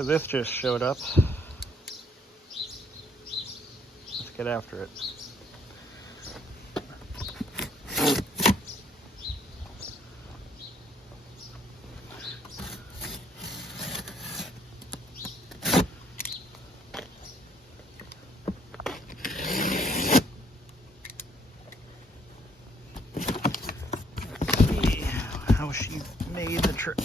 So this just showed up. Let's get after it. Let's see how she made the trip.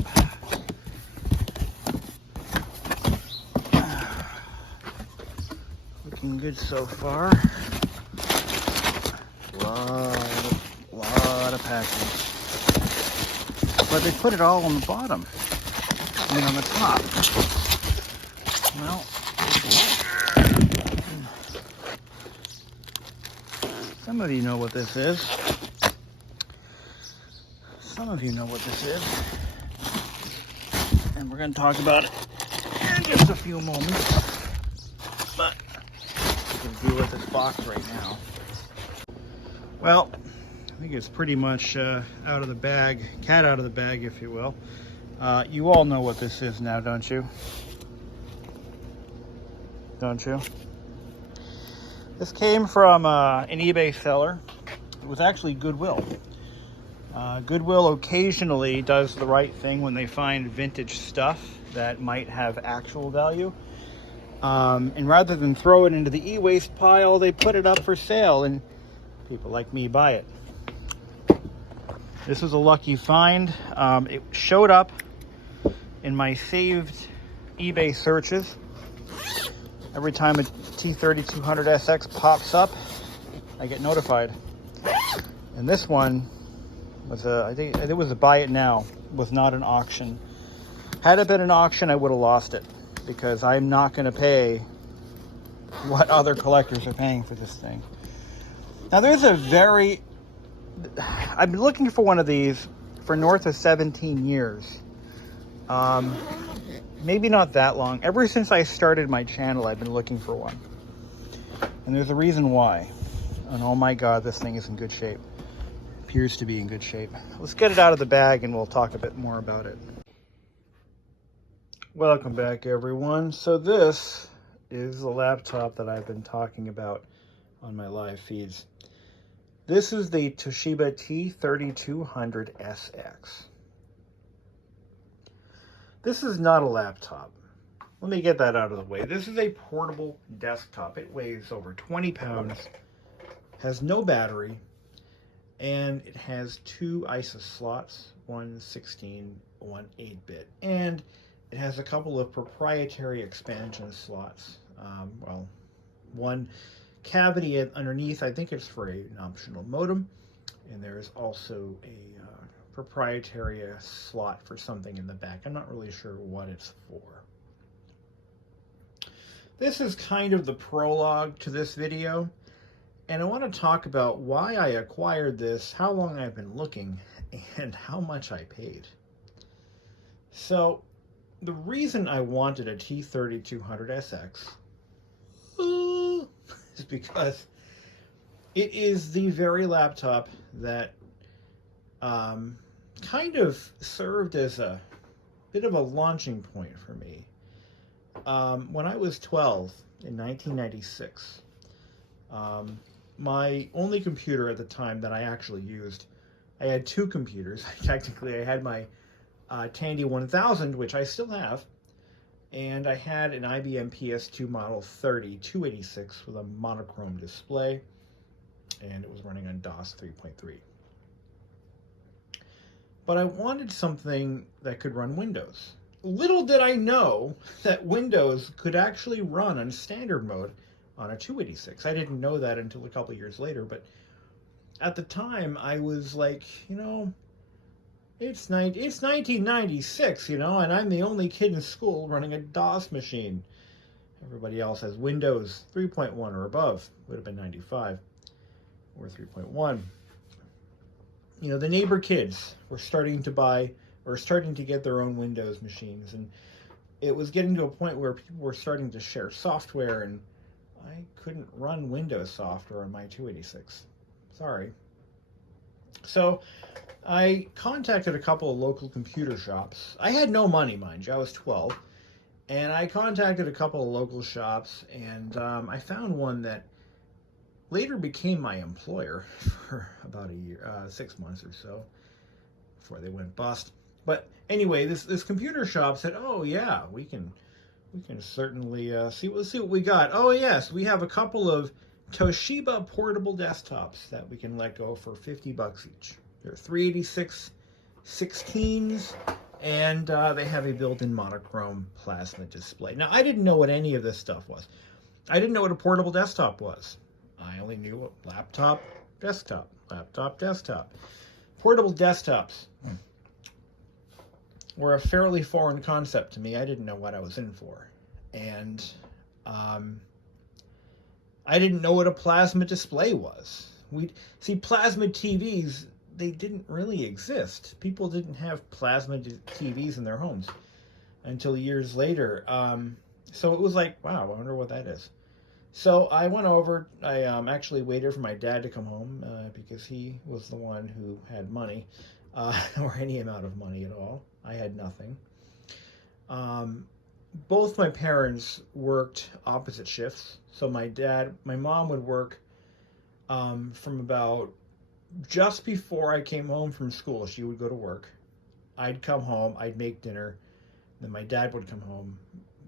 Looking good so far. Lot of packing. But they put it all on the bottom. I mean on the top. Well, some of you know what this is. Some of you know what this is. And we're going to talk about it in just a few moments. But we can deal with this box right now. Well, I think it's pretty much out of the bag, cat out of the bag, if you will. You all know what this is now, don't you? Don't you? This came from an eBay seller. It was actually Goodwill. Goodwill occasionally does the right thing when they find vintage stuff that might have actual value. And rather than throw it into the e-waste pile, they put it up for sale and people like me buy it. This was a lucky find. It showed up in my saved eBay searches. Every time a T3200SX pops up, I get notified. And this one was I think it was a buy it now, was not an auction. Had it been an auction, I would have lost it because I'm not going to pay what other collectors are paying for this thing. Now there's I've been looking for one of these for north of 17 years. Maybe not that long. Ever since I started my channel, I've been looking for one. And there's a reason why. And oh my God, this thing is in good shape. Appears to be in good shape. Let's get it out of the bag and we'll talk a bit more about it. Welcome back, everyone. So this is the laptop that I've been talking about on my live feeds. This is the Toshiba T3200SX. This is not a laptop. Let me get that out of the way. This is a portable desktop. It weighs over 20 pounds, has no battery, and it has two ISA slots, one 16, one 8-bit. And it has a couple of proprietary expansion slots. Well, one cavity underneath, I think it's for an optional modem. And there's also a proprietary slot for something in the back. I'm not really sure what it's for. This is kind of the prologue to this video. And I want to talk about why I acquired this, how long I've been looking, and how much I paid. So, the reason I wanted a T3200SX is because it is the very laptop that kind of served as a bit of a launching point for me. When I was 12 in 1996, my only computer at the time that I actually used, I had two computers. Technically, I had my Tandy 1000, which I still have, and I had an IBM PS2 Model 3286 with a monochrome display, and it was running on DOS 3.3. But I wanted something that could run Windows. Little did I know that Windows could actually run on standard mode on a 286. I didn't know that until a couple years later, but at the time I was like, you know, it's 1996, you know, and I'm the only kid in school running a DOS machine. Everybody else has Windows 3.1 or above. Would have been 95 or 3.1. You know, the neighbor kids were starting to buy or starting to get their own Windows machines, and it was getting to a point where people were starting to share software, and I couldn't run Windows software on my 286. Sorry. So I contacted a couple of local computer shops. I had no money, mind you. I was 12. And I contacted a couple of local shops, and I found one that later became my employer for about a year, 6 months or so, before they went bust. But anyway, this computer shop said, "Oh yeah, we can certainly see what we got. Oh yes, we have a couple of Toshiba portable desktops that we can let go for $50 each. They're 386 16s, and they have a built-in monochrome plasma display." Now, I didn't know what any of this stuff was. I didn't know what a portable desktop was. I only knew what laptop, desktop. Portable desktops were a fairly foreign concept to me. I didn't know what I was in for. And I didn't know what a plasma display was. See, plasma TVs, they didn't really exist. People didn't have plasma TVs in their homes until years later. So it was like, wow, I wonder what that is. So I went over. I actually waited for my dad to come home because he was the one who had money, or any amount of money at all. I had nothing. Both my parents worked opposite shifts. So my mom would work from about just before I came home from school. She would go to work. I'd come home. I'd make dinner. Then my dad would come home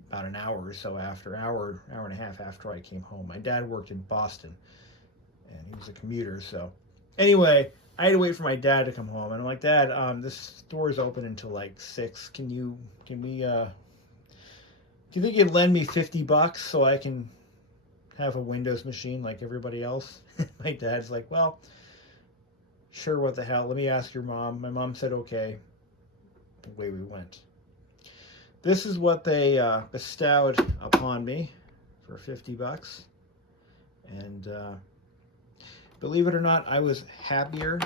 about an hour or so after, hour and a half after I came home. My dad worked in Boston, and he was a commuter. So anyway, I had to wait for my dad to come home, and I'm like, "Dad, this store is open until like 6. Do you think you'd lend me $50 so I can have a Windows machine like everybody else?" My dad's like, "Well, sure, what the hell? Let me ask your mom." My mom said, "Okay." Away we went. This is what they bestowed upon me for $50. And believe it or not, I was happier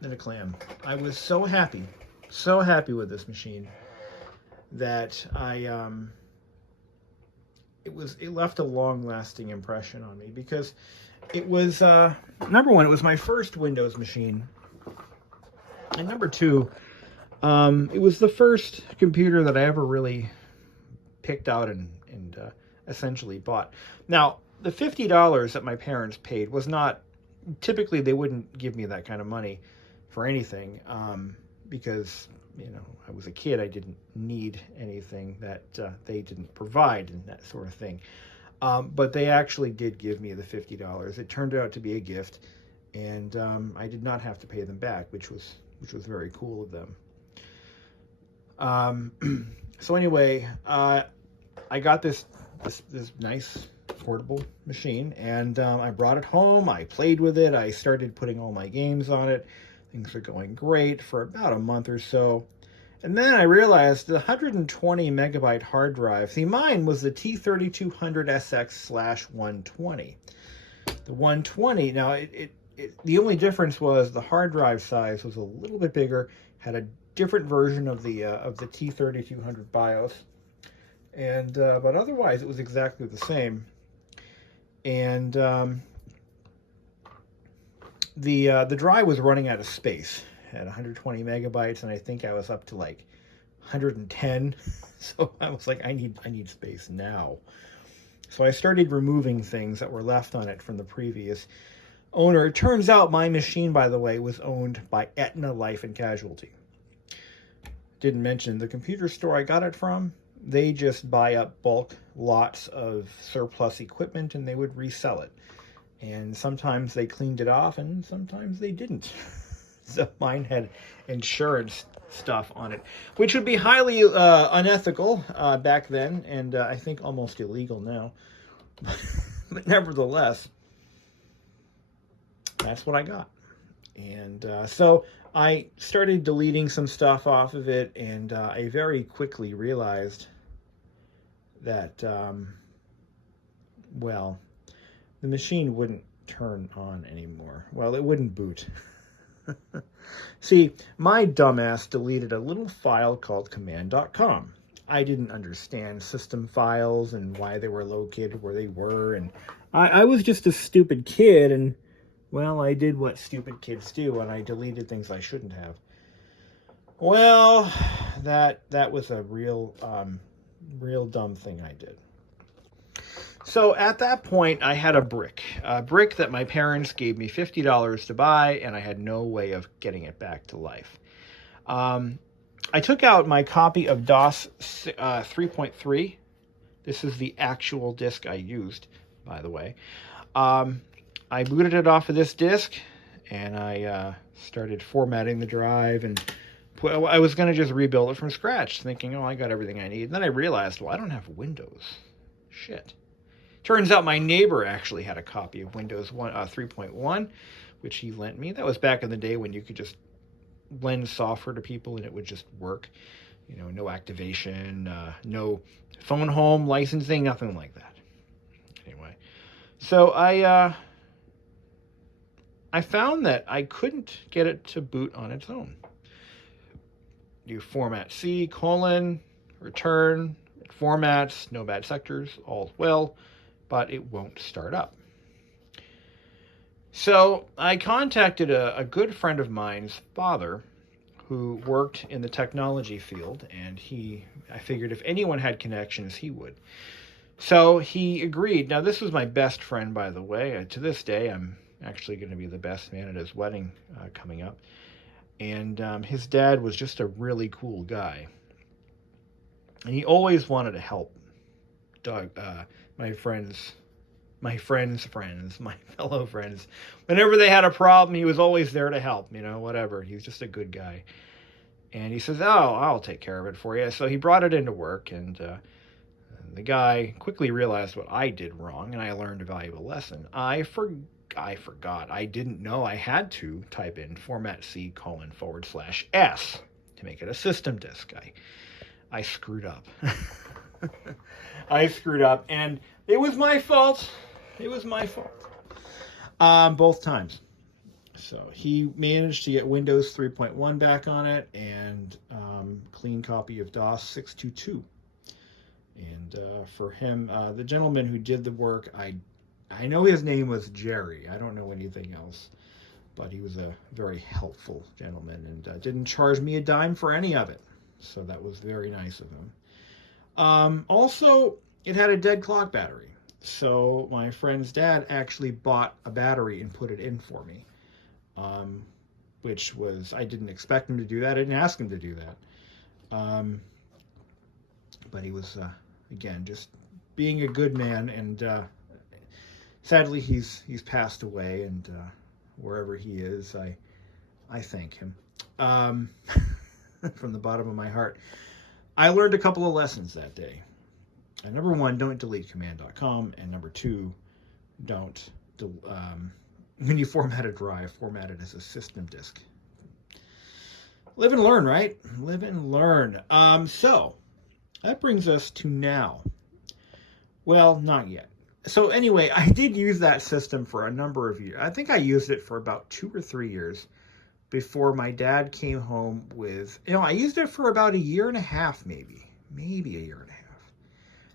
than a clam. I was so happy with this machine that it left a long-lasting impression on me, because it was number one, it was my first Windows machine, and number two, it was the first computer that I ever really picked out and essentially bought. Now, the $50 that my parents paid was not, typically they wouldn't give me that kind of money for anything, because, I was a kid. I didn't need anything that they didn't provide and that sort of thing. But they actually did give me the $50. It turned out to be a gift, and I did not have to pay them back, which was very cool of them. So anyway, I got this nice portable machine, and I brought it home. I played with it. I started putting all my games on it. Things were going great for about a month or so. And then I realized the 120 megabyte hard drive, see, mine was the T3200SX/120. The 120, now the only difference was the hard drive size was a little bit bigger, had a different version of the T3200 BIOS, and but otherwise it was exactly the same. And the drive was running out of space at 120 megabytes, and I think I was up to like 110. So I was like, I need space now. So I started removing things that were left on it from the previous owner. It turns out my machine, by the way, was owned by Aetna Life and Casualty. Didn't mention the computer store I got it from. They just buy up bulk lots of surplus equipment, and they would resell it. And sometimes they cleaned it off, and sometimes they didn't. So mine had insurance stuff on it, which would be highly unethical back then, and I think almost illegal now. But nevertheless, that's what I got. And so I started deleting some stuff off of it, and I very quickly realized that, well, the machine wouldn't turn on anymore. Well, it wouldn't boot. See, my dumbass deleted a little file called command.com. I didn't understand system files and why they were located where they were, and I was just a stupid kid, and well, I did what stupid kids do, and I deleted things I shouldn't have. Well, that was a real Real dumb thing I did. So at that point, I had a brick that my parents gave me $50 to buy, and I had no way of getting it back to life. I took out my copy of DOS 3.3. This is the actual disk I used, by the way. I booted it off of this disk, and I started formatting the drive, and I was going to just rebuild it from scratch, thinking, oh, I got everything I need. And then I realized, well, I don't have Windows. Shit. Turns out my neighbor actually had a copy of Windows 3.1, which he lent me. That was back in the day when you could just lend software to people and it would just work. You know, no activation, no phone home licensing, nothing like that. Anyway, so I found that I couldn't get it to boot on its own. You format C, return, it formats, no bad sectors, all well, but it won't start up. So I contacted a good friend of mine's father who worked in the technology field, and I figured if anyone had connections, he would. So he agreed. Now, this was my best friend, by the way. To this day, I'm actually going to be the best man at his wedding coming up. And his dad was just a really cool guy. And he always wanted to help my fellow friends. Whenever they had a problem, he was always there to help, whatever. He was just a good guy. And he says, oh, I'll take care of it for you. So he brought it into work, and the guy quickly realized what I did wrong, and I learned a valuable lesson. I forgot. I didn't know I had to type in format C : /S to make it a system disk. I screwed up. I screwed up, and it was my fault. It was my fault. Both times. So he managed to get Windows 3.1 back on it, and clean copy of DOS 622. And for him, the gentleman who did the work, I know his name was Jerry. I don't know anything else. But he was a very helpful gentleman and didn't charge me a dime for any of it. So that was very nice of him. Also, it had a dead clock battery. So my friend's dad actually bought a battery and put it in for me. Which was, I didn't expect him to do that. I didn't ask him to do that. But he was, again, just being a good man, and sadly he's passed away, and wherever he is, I thank him from the bottom of my heart. I learned a couple of lessons that day. Number one, don't delete command.com, and number two, don't when you format a drive, format it as a system disk. Live and learn, right? Live and learn. So that brings us to now. Well, not yet. So anyway, I did use that system for a number of years. I think I used it for about 2 or 3 years before my dad came home with, I used it for about 1.5 years, maybe 1.5 years.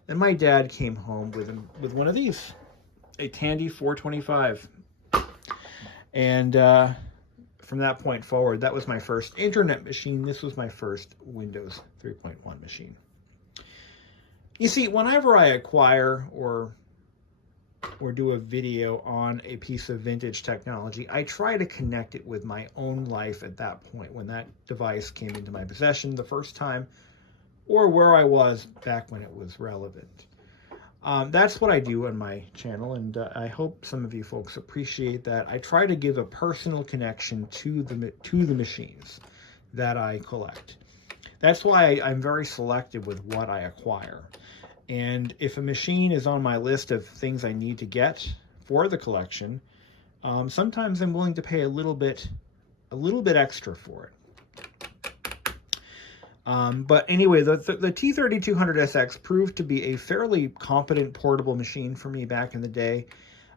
Then my dad came home with one of these, a Tandy 425. And from that point forward, that was my first internet machine. This was my first Windows 3.1 machine. You see, whenever I acquire or do a video on a piece of vintage technology, I try to connect it with my own life at that point, when that device came into my possession the first time, or where I was back when it was relevant. That's what I do on my channel, and I hope some of you folks appreciate that. I try to give a personal connection to the machines that I collect. That's why I'm very selective with what I acquire. And if a machine is on my list of things I need to get for the collection, sometimes I'm willing to pay a little bit extra for it. But anyway, the T3200SX proved to be a fairly competent portable machine for me back in the day.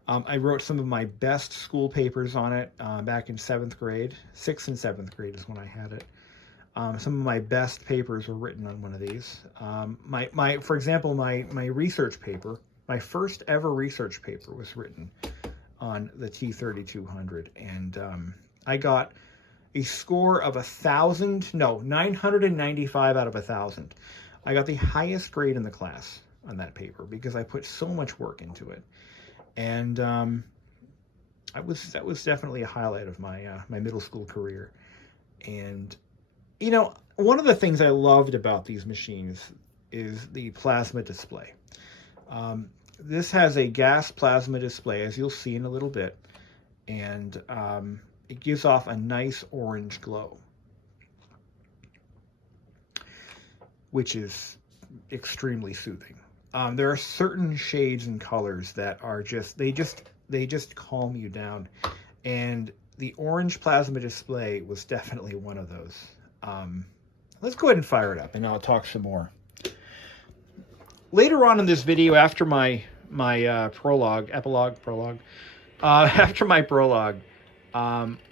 I wrote some of my best school papers on it back in 7th grade. 6th and 7th grade is when I had it. Some of my best papers were written on one of these. For example, my research paper, my first ever research paper was written on the T3200, and I got a score of 995 out of 1,000 I got the highest grade in the class on that paper because I put so much work into it. And that was definitely a highlight of my my middle school career. And you know, one of the things I loved about these machines is the plasma display. This has a gas plasma display, as you'll see in a little bit, and it gives off a nice orange glow, which is extremely soothing. There are certain shades and colors that are they just calm you down, and the orange plasma display was definitely one of those. Let's go ahead and fire it up, and I'll talk some more. Later on in this video, after my prologue, after my prologue,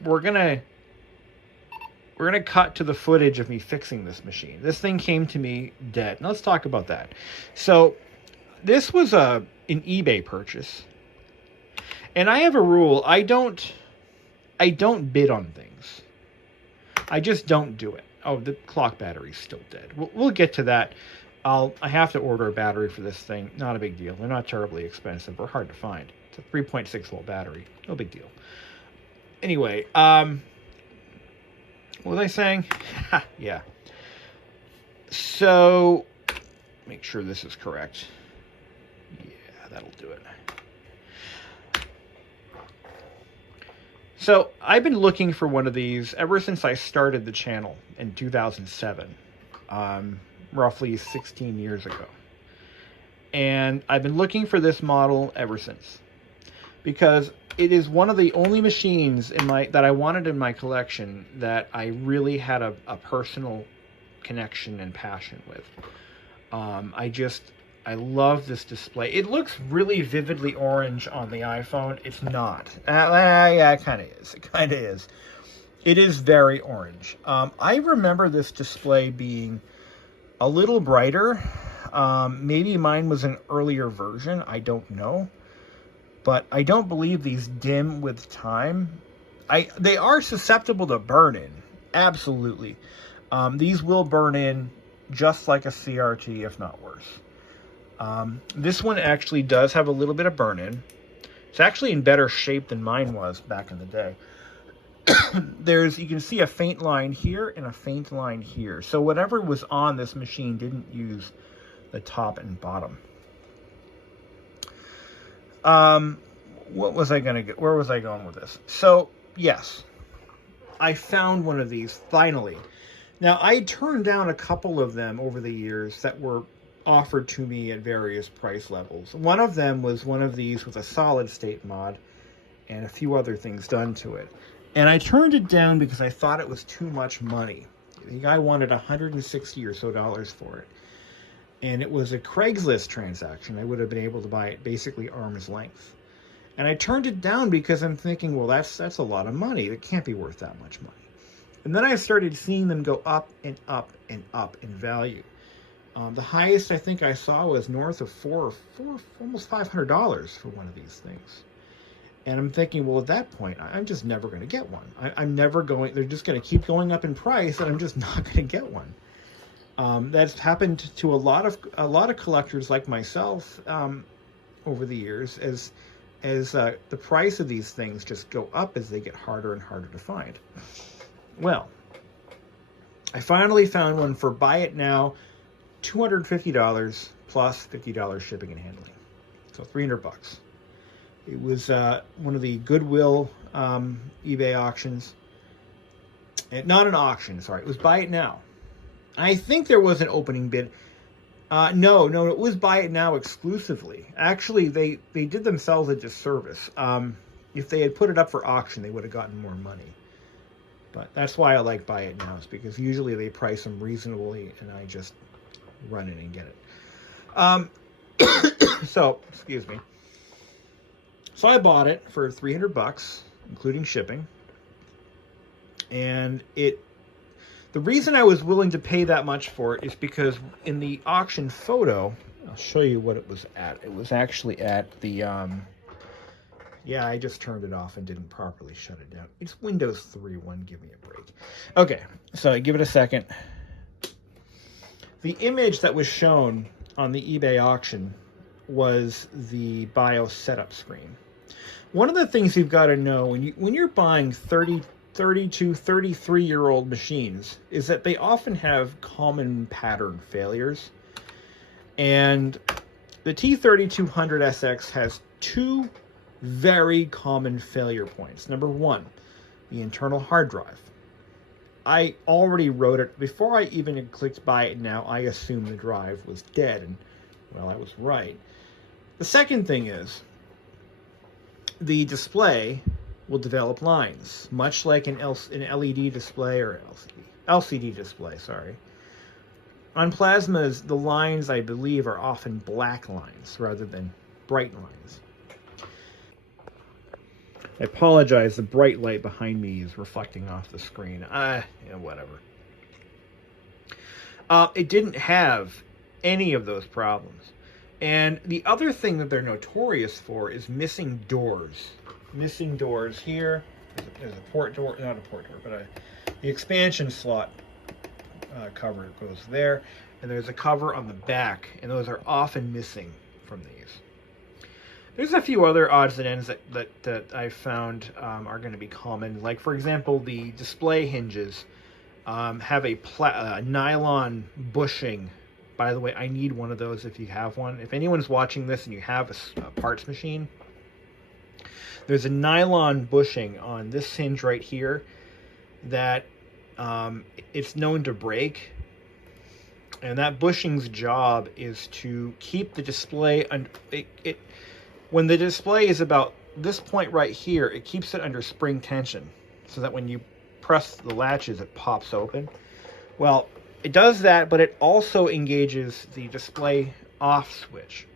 we're gonna cut to the footage of me fixing this machine. This thing came to me dead. Now let's talk about that. So this was an eBay purchase, and I have a rule: I don't bid on things. I just don't do it. Oh, the clock battery's still dead. We'll get to that. I have to order a battery for this thing. Not a big deal. They're not terribly expensive or hard to find. It's a 3.6 volt battery. No big deal. Anyway, what was I saying? Yeah. So, make sure this is correct. Yeah, that'll do it. So, I've been looking for one of these ever since I started the channel in 2007. Roughly 16 years ago. And I've been looking for this model ever since, because it is one of the only machines that I wanted in my collection that I really had a personal connection and passion with. I love this display. It looks really vividly orange on the iPhone. It's not. Yeah, it kind of is. It kind of is. It is very orange. I remember this display being a little brighter. Maybe mine was an earlier version. I don't know. But I don't believe these dim with time. They are susceptible to burn-in. Absolutely. These will burn in just like a CRT, if not worse. This one actually does have a little bit of burn-in. It's actually in better shape than mine was back in the day. You can see a faint line here and a faint line here. So whatever was on this machine didn't use the top and bottom. What was I going to get? Where was I going with this? So, yes, I found one of these finally. Now, I turned down a couple of them over the years that were offered to me at various price levels. One of them was one of these with a solid state mod and a few other things done to it. And I turned it down because I thought it was too much money. The guy wanted $160 or so for it. And it was a Craigslist transaction. I would have been able to buy it basically arm's length. And I turned it down because I'm thinking, well, that's a lot of money. It can't be worth that much money. And then I started seeing them go up and up and up in value. The highest I think I saw was north of almost $500 for one of these things. And I'm thinking, well, at that point, I'm just never going to get one. They're just going to keep going up in price, and I'm just not going to get one. That's happened to a lot of collectors like myself over the years, as the price of these things just go up as they get harder and harder to find. Well, I finally found one for buy it now, $250 plus $50 shipping and handling, so $300. It was one of the Goodwill eBay auctions. Not an auction, sorry. It was buy it now. I think there was an opening bid. No, it was buy it now exclusively. Actually, they did themselves a disservice. If they had put it up for auction, they would have gotten more money. But that's why I like buy it now, is because usually they price them reasonably, and I just run in and get it. So, excuse me. So I bought it for $300, including shipping. And the reason I was willing to pay that much for it is because in the auction photo, I'll show you what it was at. It was actually at the, yeah, I just turned it off and didn't properly shut it down. It's Windows 3.1, give me a break. Okay, so give it a second. The image that was shown on the eBay auction was the BIOS setup screen. One of the things you've got to know when you're buying 32, 33-year-old machines is that they often have common pattern failures. And the T3200SX has two very common failure points. Number one, the internal hard drive. I already wrote it. Before I even clicked buy it now, I assumed the drive was dead, and, well, I was right. The second thing is, the display will develop lines, much like an LED display, or LCD display, sorry. On plasmas, the lines, I believe, are often black lines rather than bright lines. I apologize, the bright light behind me is reflecting off the screen. Whatever. It didn't have any of those problems. And the other thing that they're notorious for is missing doors. Missing doors here. There's a port door, not a port door, but the expansion slot cover goes there. And there's a cover on the back, and those are often missing from these. There's a few other odds and ends that I found are going to be common. Like, for example, the display hinges have a nylon bushing. By the way, I need one of those if you have one. If anyone's watching this and you have a parts machine, there's a nylon bushing on this hinge right here that it's known to break. And that bushing's job is to keep the display when the display is about this point right here, it keeps it under spring tension so that when you press the latches, it pops open. Well, it does that, but it also engages the display off switch.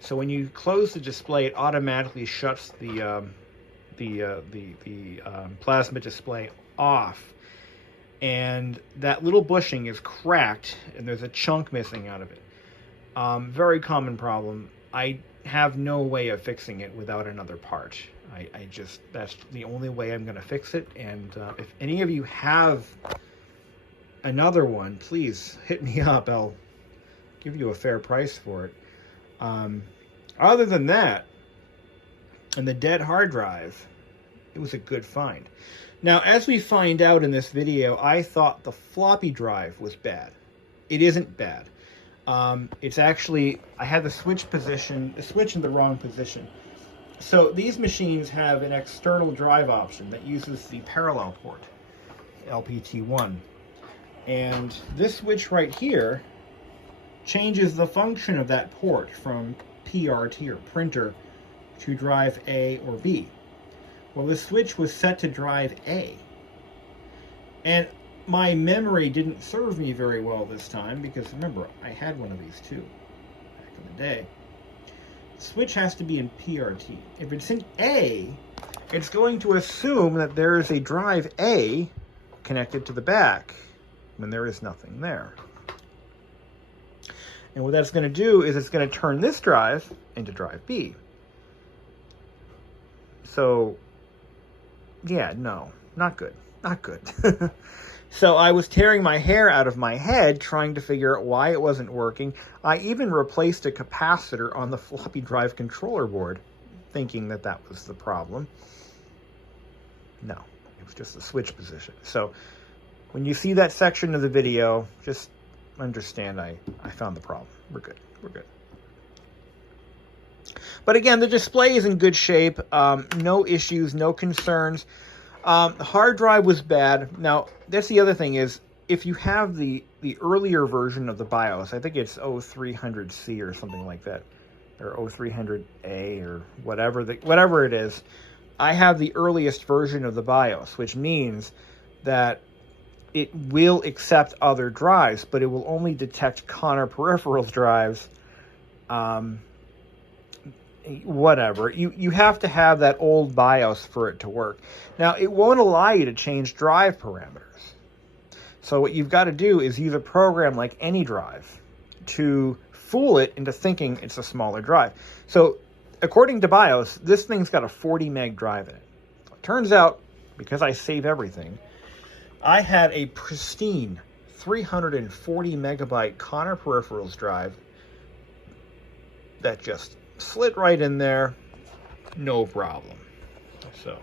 So when you close the display, it automatically shuts the plasma display off. And that little bushing is cracked, and there's a chunk missing out of it. Very common problem. I have no way of fixing it without another part. That's the only way I'm going to fix it. And if any of you have another one, please hit me up. I'll give you a fair price for it. Other than that, and the dead hard drive, it was a good find. Now, as we find out in this video, I thought the floppy drive was bad. It isn't bad. It's actually, I had the switch in the wrong position. So these machines have an external drive option that uses the parallel port, LPT1. And this switch right here changes the function of that port from PRT or printer to drive A or B. Well, the switch was set to drive A. And my memory didn't serve me very well this time because, remember, I had one of these too back in the day. The switch has to be in PRT. If it's in A, it's going to assume that there is a drive A connected to the back when there is nothing there. And what that's going to do is it's going to turn this drive into drive B. So, yeah, no, not good. Not good. So I was tearing my hair out of my head trying to figure out why it wasn't working. I even replaced a capacitor on the floppy drive controller board, thinking that that was the problem. No, it was just the switch position. So when you see that section of the video, just understand I found the problem. We're good. We're good. But again, the display is in good shape. No issues, no concerns. The hard drive was bad. Now, that's the other thing is, if you have the earlier version of the BIOS, I think it's 0300C or something like that, or 0300A or whatever it is, I have the earliest version of the BIOS, which means that it will accept other drives, but it will only detect Connor peripherals drives. Whatever. You have to have that old BIOS for it to work. Now, it won't allow you to change drive parameters. So what you've got to do is use a program like any drive to fool it into thinking it's a smaller drive. So according to BIOS, this thing's got a 40 meg drive in it. It turns out, because I save everything, I had a pristine 340 megabyte Connor peripherals drive that just slid right in there, no problem. So,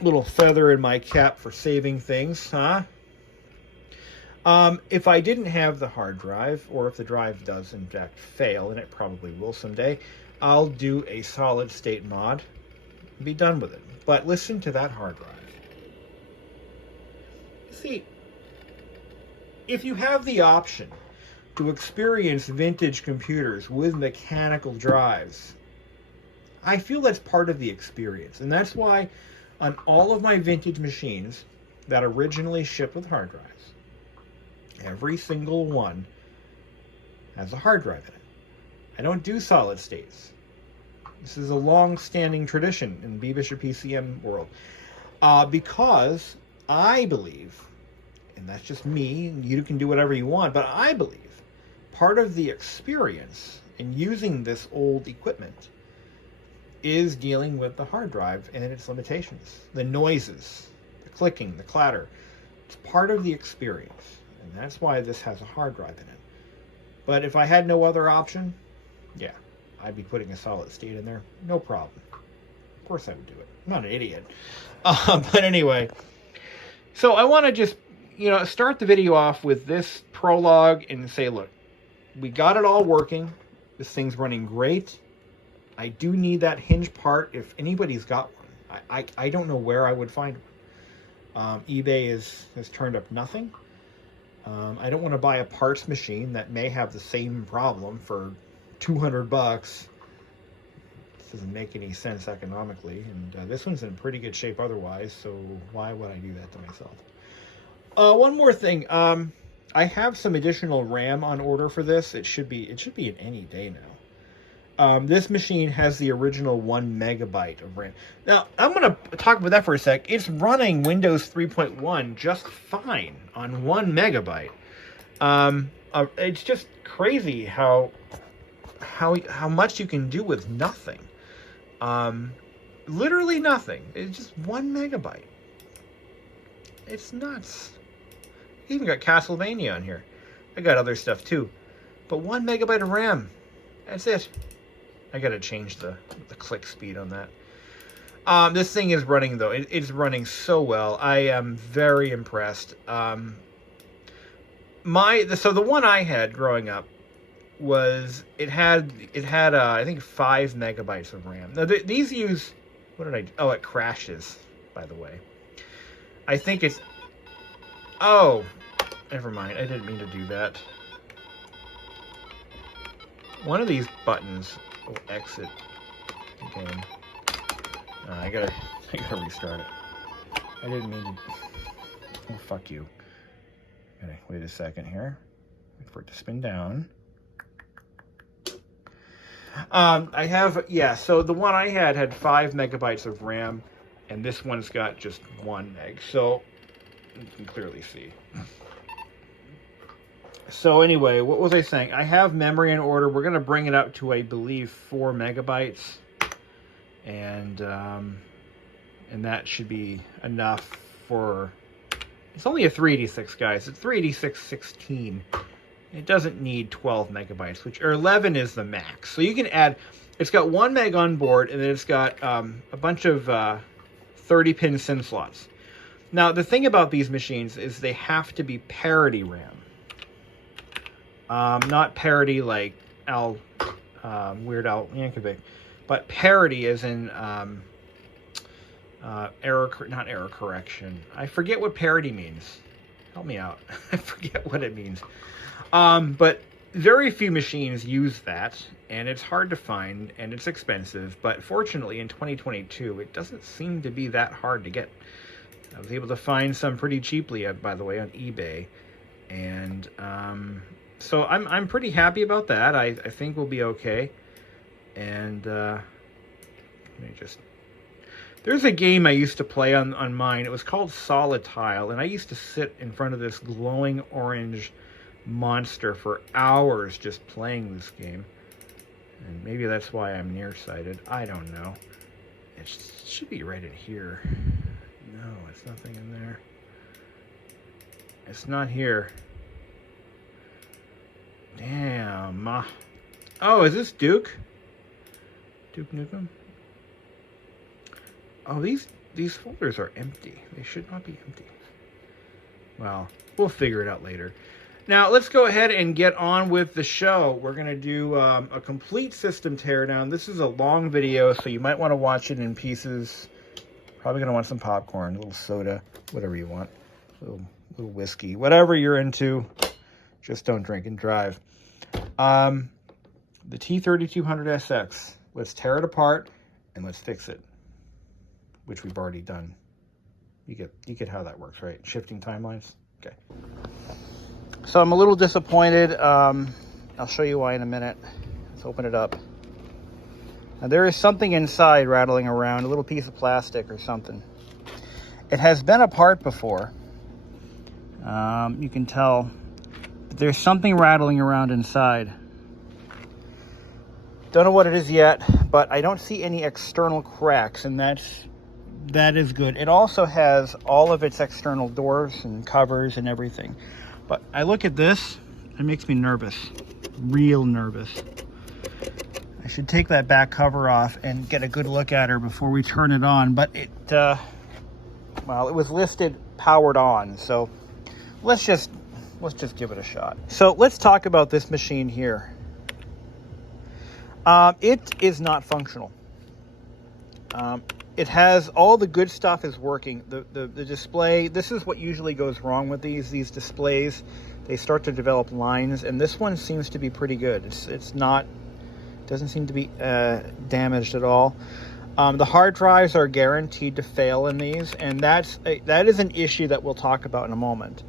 little feather in my cap for saving things, huh? If I didn't have the hard drive, or if the drive does in fact fail, and it probably will someday, I'll do a solid state mod and be done with it. But listen to that hard drive. See, if you have the option to experience vintage computers with mechanical drives, I feel that's part of the experience. And that's why on all of my vintage machines that originally shipped with hard drives, every single one has a hard drive in it. I don't do solid states. This is a long-standing tradition in BBISHOPPCM world. Because I believe, and that's just me, you can do whatever you want, but I believe part of the experience in using this old equipment is dealing with the hard drive and its limitations. The noises, the clicking, the clatter. It's part of the experience. And that's why this has a hard drive in it. But if I had no other option, yeah, I'd be putting a solid state in there. No problem. Of course I would do it. I'm not an idiot. But anyway, so I want to just, start the video off with this prologue and say, look, we got it all working. This thing's running great. I do need that hinge part if anybody's got one. I don't know where I would find one. eBay has turned up nothing. I don't want to buy a parts machine that may have the same problem for $200. This doesn't make any sense economically, and this one's in pretty good shape otherwise, so why would I do that to myself? One more thing. I have some additional RAM on order for this. It should be in any day now. This machine has the original 1 megabyte of RAM. Now, I'm going to talk about that for a sec. It's running Windows 3.1 just fine on 1 megabyte. It's just crazy how much you can do with nothing. Literally nothing. It's just 1 megabyte. It's nuts. I even got Castlevania on here. I got other stuff too. But 1 megabyte of RAM. That's it. I gotta change the click speed on that. This thing is running though. It's running so well. I am very impressed. So the one I had growing up was it had I think 5 megabytes of RAM. Now these use, what did I do? Oh, it crashes, by the way. I think it's, oh, never mind. I didn't mean to do that. One of these buttons will exit the game. I gotta restart it. I didn't mean to. Oh, fuck you. Okay, wait a second here. Wait for it to spin down. I have, yeah, so the one I had 5 megabytes of RAM, and this one's got just 1 meg, so you can clearly see. So anyway, what was I saying? I have memory in order. We're going to bring it up to, I believe, 4 megabytes, and that should be enough for. It's only a 386, guys. It's 386/16. It doesn't need 12 megabytes, or 11 is the max. So you can add. It's got 1 meg on board, and then it's got a bunch of 30-pin SIM slots. Now, the thing about these machines is they have to be parity RAM. Not parity like Weird Al Yankovic, but parity as in not error correction. I forget what parity means. Help me out. I forget what it means. But very few machines use that, and it's hard to find, and it's expensive. But fortunately, in 2022, it doesn't seem to be that hard to get. I was able to find some pretty cheaply, by the way, on eBay, and so I'm pretty happy about that. I think we'll be okay. And let me just. There's a game I used to play on mine. It was called Solid Tile, and I used to sit in front of this glowing orange monster for hours just playing this game. And maybe that's why I'm nearsighted. I don't know. It should be right in here. No, it's nothing in there. It's not here. Damn. Oh, is this Duke? Duke Nukem? Oh, these folders are empty. They should not be empty. Well, we'll figure it out later. Now, let's go ahead and get on with the show. We're going to do a complete system teardown. This is a long video, so you might want to watch it in pieces. Probably going to want some popcorn, a little soda, whatever you want. A little whiskey, whatever you're into. Just don't drink and drive. The T3200SX. Let's tear it apart and let's fix it, which we've already done. You get how that works, right? Shifting timelines. Okay. So I'm a little disappointed. I'll show you why in a minute. Let's open it up. Now there is something inside rattling around, a little piece of plastic or something. It has been apart before. You can tell there's something rattling around inside. Don't know what it is yet, but I don't see any external cracks, and that is good. It also has all of its external doors and covers and everything. But I look at this, it makes me nervous, real nervous. I should take that back cover off and get a good look at her before we turn it on. But it was listed powered on, so let's just give it a shot. So let's talk about this machine here. It is not functional. It has all the good stuff is working. The display, this is what usually goes wrong with these displays. They start to develop lines, and this one seems to be pretty good. It's not, doesn't seem to be damaged at all. The hard drives are guaranteed to fail in these, and that is an issue that we'll talk about in a moment.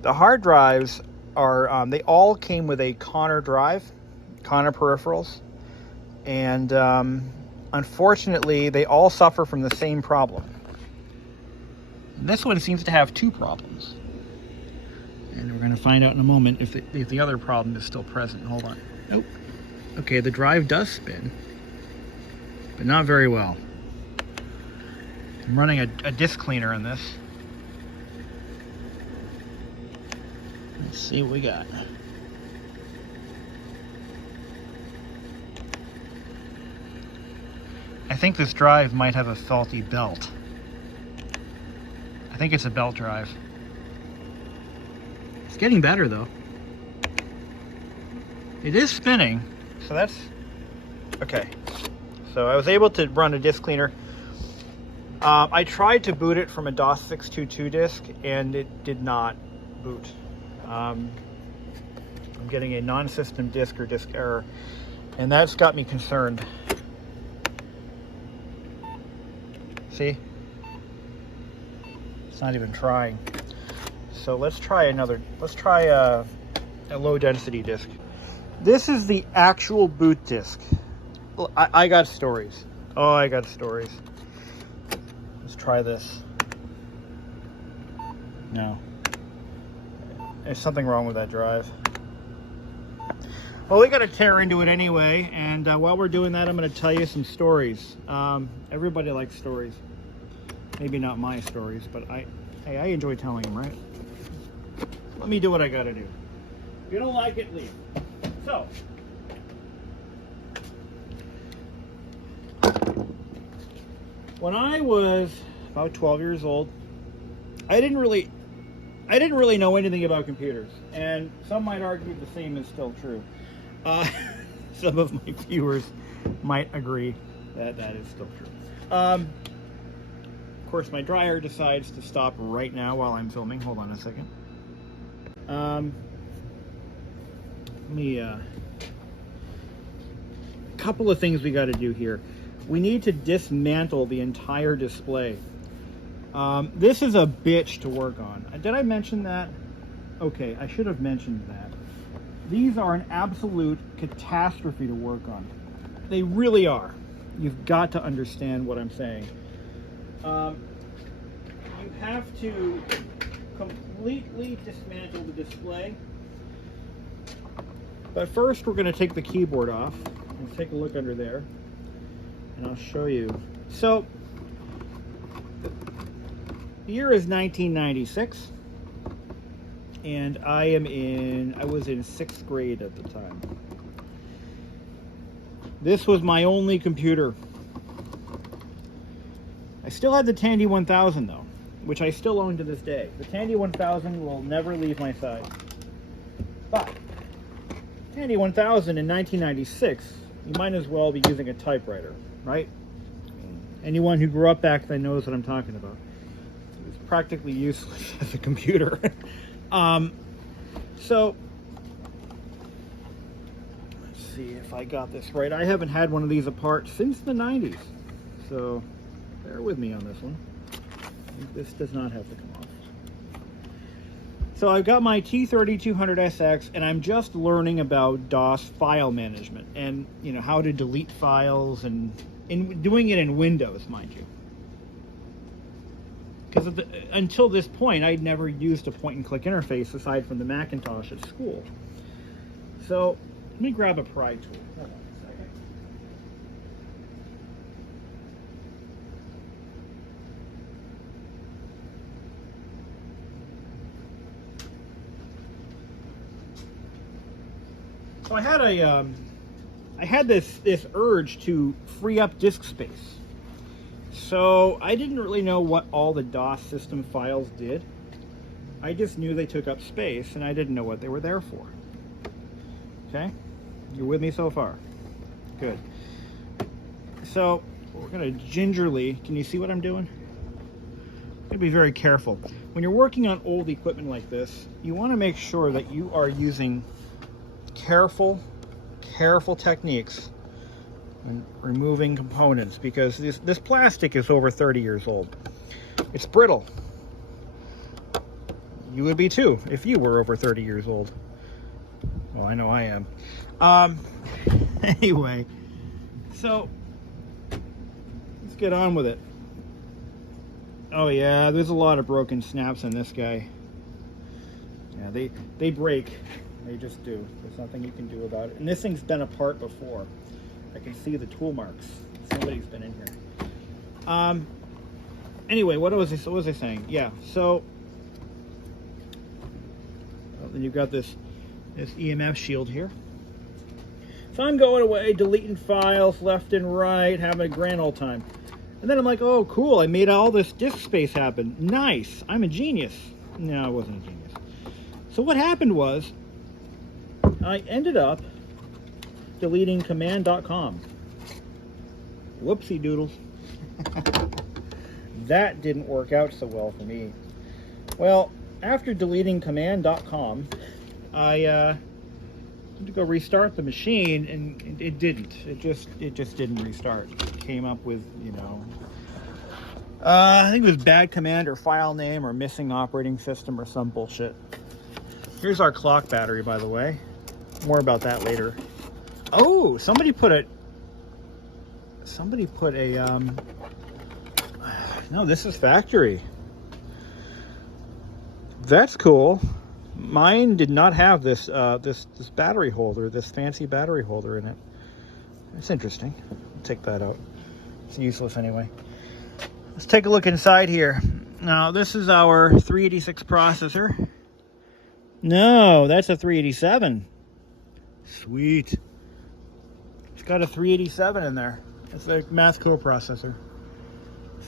The hard drives are, they all came with a Connor drive, Connor peripherals, and unfortunately, they all suffer from the same problem. This one seems to have two problems. And we're going to find out in a moment if the other problem is still present. Hold on. Nope. Okay, the drive does spin, but not very well. I'm running a disk cleaner in this. Let's see what we got. I think this drive might have a faulty belt. I think it's a belt drive. It's getting better though. It is spinning, so that's okay. So I was able to run a disk cleaner. I tried to boot it from a DOS 622 disk and it did not boot. I'm getting a non-system disk or disk error, and that's got me concerned. See? It's not even trying. So let's try a low density disk. This is the actual boot disk. I got stories. Oh, I got stories. Let's try this. No. There's something wrong with that drive. Well, we got to tear into it anyway, and while we're doing that, I'm going to tell you some stories. Everybody likes stories. Maybe not my stories, but I enjoy telling them, right? Let me do what I got to do. If you don't like it, leave. So, when I was about 12 years old, I didn't really know anything about computers, and some might argue the same is still true. Some of my viewers might agree that is still true. Of course, my dryer decides to stop right now while I'm filming. Hold on a second. A couple of things we got to do here. We need to dismantle the entire display. This is a bitch to work on. Did I mention that? Okay, I should have mentioned that. These are an absolute catastrophe to work on. They really are. You've got to understand what I'm saying. You have to completely dismantle the display. But first we're going to take the keyboard off. Let's take a look under there, and I'll show you. So, the year is 1996. and I was in 6th grade at the time. This was my only computer. I still had the Tandy 1000 though, which I still own to this day. The Tandy 1000 will never leave my side. But Tandy 1000 in 1996, you might as well be using a typewriter, right? Anyone who grew up back then knows what I'm talking about. It was practically useless as a computer. So let's see if I got this right. I haven't had one of these apart since the 90s, so bear with me on this one. This does not have to come off. So I've got my T3200SX, and I'm just learning about DOS file management and, you know, how to delete files, and doing it in Windows, mind you. Because until this point, I'd never used a point-and-click interface aside from the Macintosh at school. So let me grab a pry tool. Hold on a second. So I had this urge to free up disk space. So I didn't really know what all the DOS system files did. I just knew they took up space, and I didn't know what they were there for. Okay? You're with me so far? Good. So we're gonna gingerly, can you see what I'm doing? I'm gonna be very careful. When you're working on old equipment like this, you wanna make sure that you are using careful techniques when removing components, because this plastic is over 30 years old. It's brittle. You would be too if you were over 30 years old. Well, I know I am. Anyway, so let's get on with it. Oh yeah, there's a lot of broken snaps in this guy. Yeah, they break. They just do. There's nothing you can do about it. And this thing's been apart before. I can see the tool marks. Somebody's been in here. Anyway, what was I saying? Yeah, so then you've got this EMF shield here. So I'm going away, deleting files left and right, having a grand old time. And then I'm like, oh, cool, I made all this disk space happen. Nice, I'm a genius. No, I wasn't a genius. So what happened was, I ended up deleting command.com. Whoopsie doodles. That didn't work out so well for me. Well, after deleting command.com, I had to go restart the machine, and it didn't. It just didn't restart. It came up with, you know, I think it was bad command or file name or missing operating system or some bullshit. Here's our clock battery, by the way. More about that later. Oh, somebody put a no, this is factory. That's cool. Mine did not have this this battery holder, this fancy battery holder in it. That's interesting. I'll take that out. It's useless anyway. Let's take a look inside here. Now, this is our 386 processor. No, that's a 387. Sweet. It's got a 387 in there. It's a math coprocessor.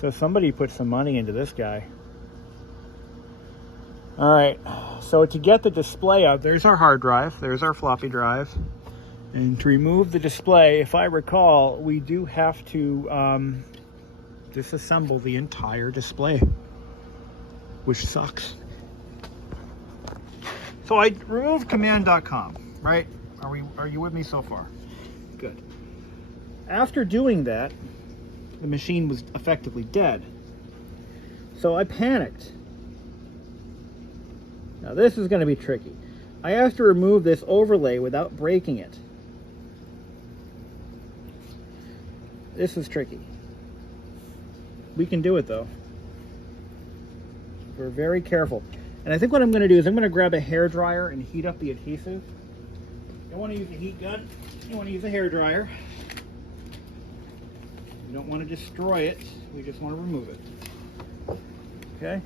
So somebody put some money into this guy. All right, so to get the display out, there's our hard drive, there's our floppy drive. And to remove the display, if I recall, we do have to disassemble the entire display, which sucks. So I removed command.com, right? Are you with me so far? Good. After doing that, the machine was effectively dead. So I panicked. Now this is going to be tricky. I have to remove this overlay without breaking it. This is tricky. We can do it though. We're very careful. And I think what I'm going to do is I'm going to grab a hairdryer and heat up the adhesive. You don't want to use a heat gun. You want to use a hairdryer. You don't want to destroy it. We just want to remove it. Okay?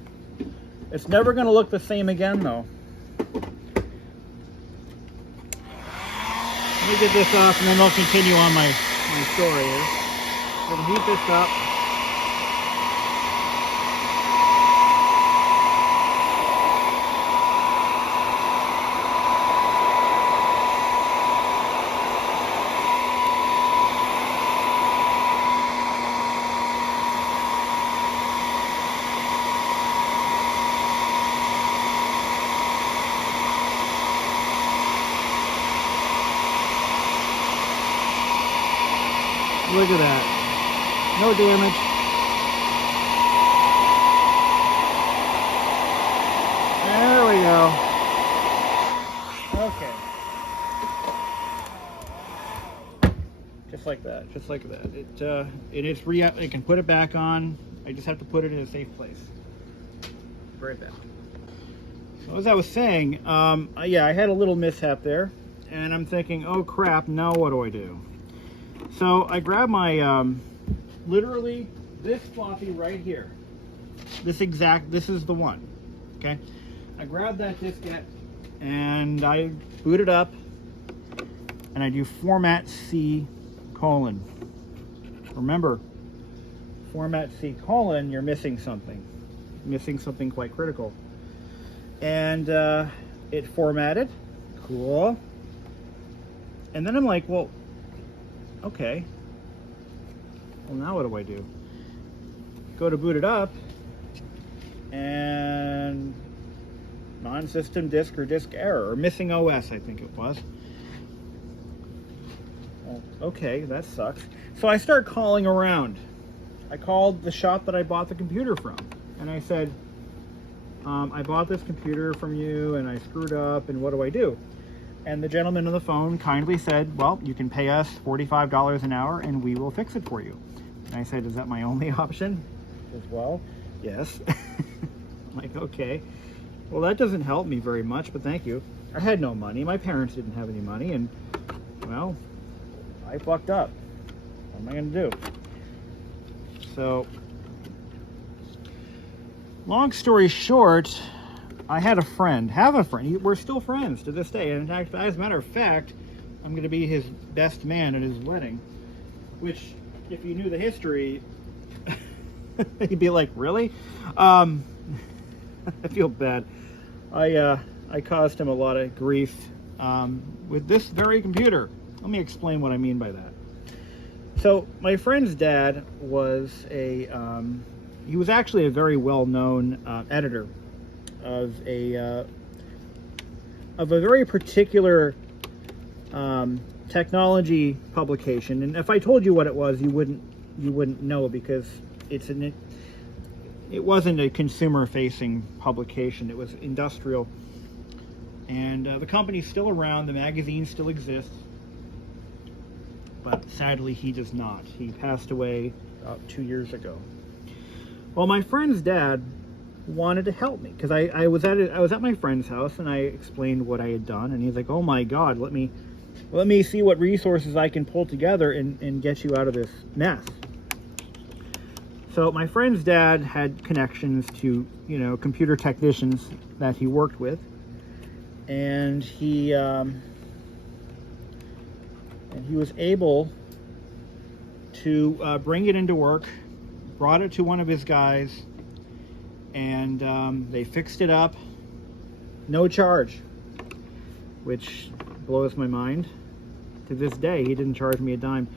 It's never going to look the same again though. Let me get this off and then I'll continue on my story here. I'm going to heat this up. Look at that. No damage. There we go. Okay. Just like that. Just like that. It can put it back on. I just have to put it in a safe place. Right back. So as I was saying, yeah, I had a little mishap there, and I'm thinking, oh crap, now what do I do? So I grabbed my, literally this floppy right here. This is the one, okay? I grabbed that diskette and I boot it up and I do format C:. Remember, format C:, you're missing something. Missing something quite critical. And it formatted, cool. And then I'm like, well, okay, well now what do I do? Go to boot it up and non-system disk or disk error, or missing OS I think it was. Well, okay, that sucks. So I start calling around. I called the shop that I bought the computer from and I said, I bought this computer from you and I screwed up and what do I do? And the gentleman on the phone kindly said, well, you can pay us $45 an hour and we will fix it for you. And I said, is that my only option? He says, well, yes. I'm like, okay. Well, that doesn't help me very much, but thank you. I had no money. My parents didn't have any money, and, well, I fucked up. What am I going to do? So, long story short, I have a friend. We're still friends to this day. And in fact, as a matter of fact, I'm going to be his best man at his wedding. Which, if you knew the history, you'd be like, really? I feel bad. I caused him a lot of grief with this very computer. Let me explain what I mean by that. So, my friend's dad was he was actually a very well-known editor of a very particular technology publication, and if I told you what it was, you wouldn't know because it wasn't a consumer-facing publication. It was industrial, and the company's still around. The magazine still exists, but sadly, he does not. He passed away about 2 years ago. Well, my friend's dad wanted to help me because I was at my friend's house and I explained what I had done, and he's like, oh my god, let me see what resources I can pull together and get you out of this mess. So my friend's dad had connections to, computer technicians that he worked with, and he was able to bring it into work, brought it to one of his guys, and they fixed it up, no charge, which blows my mind. To this day, he didn't charge me a dime.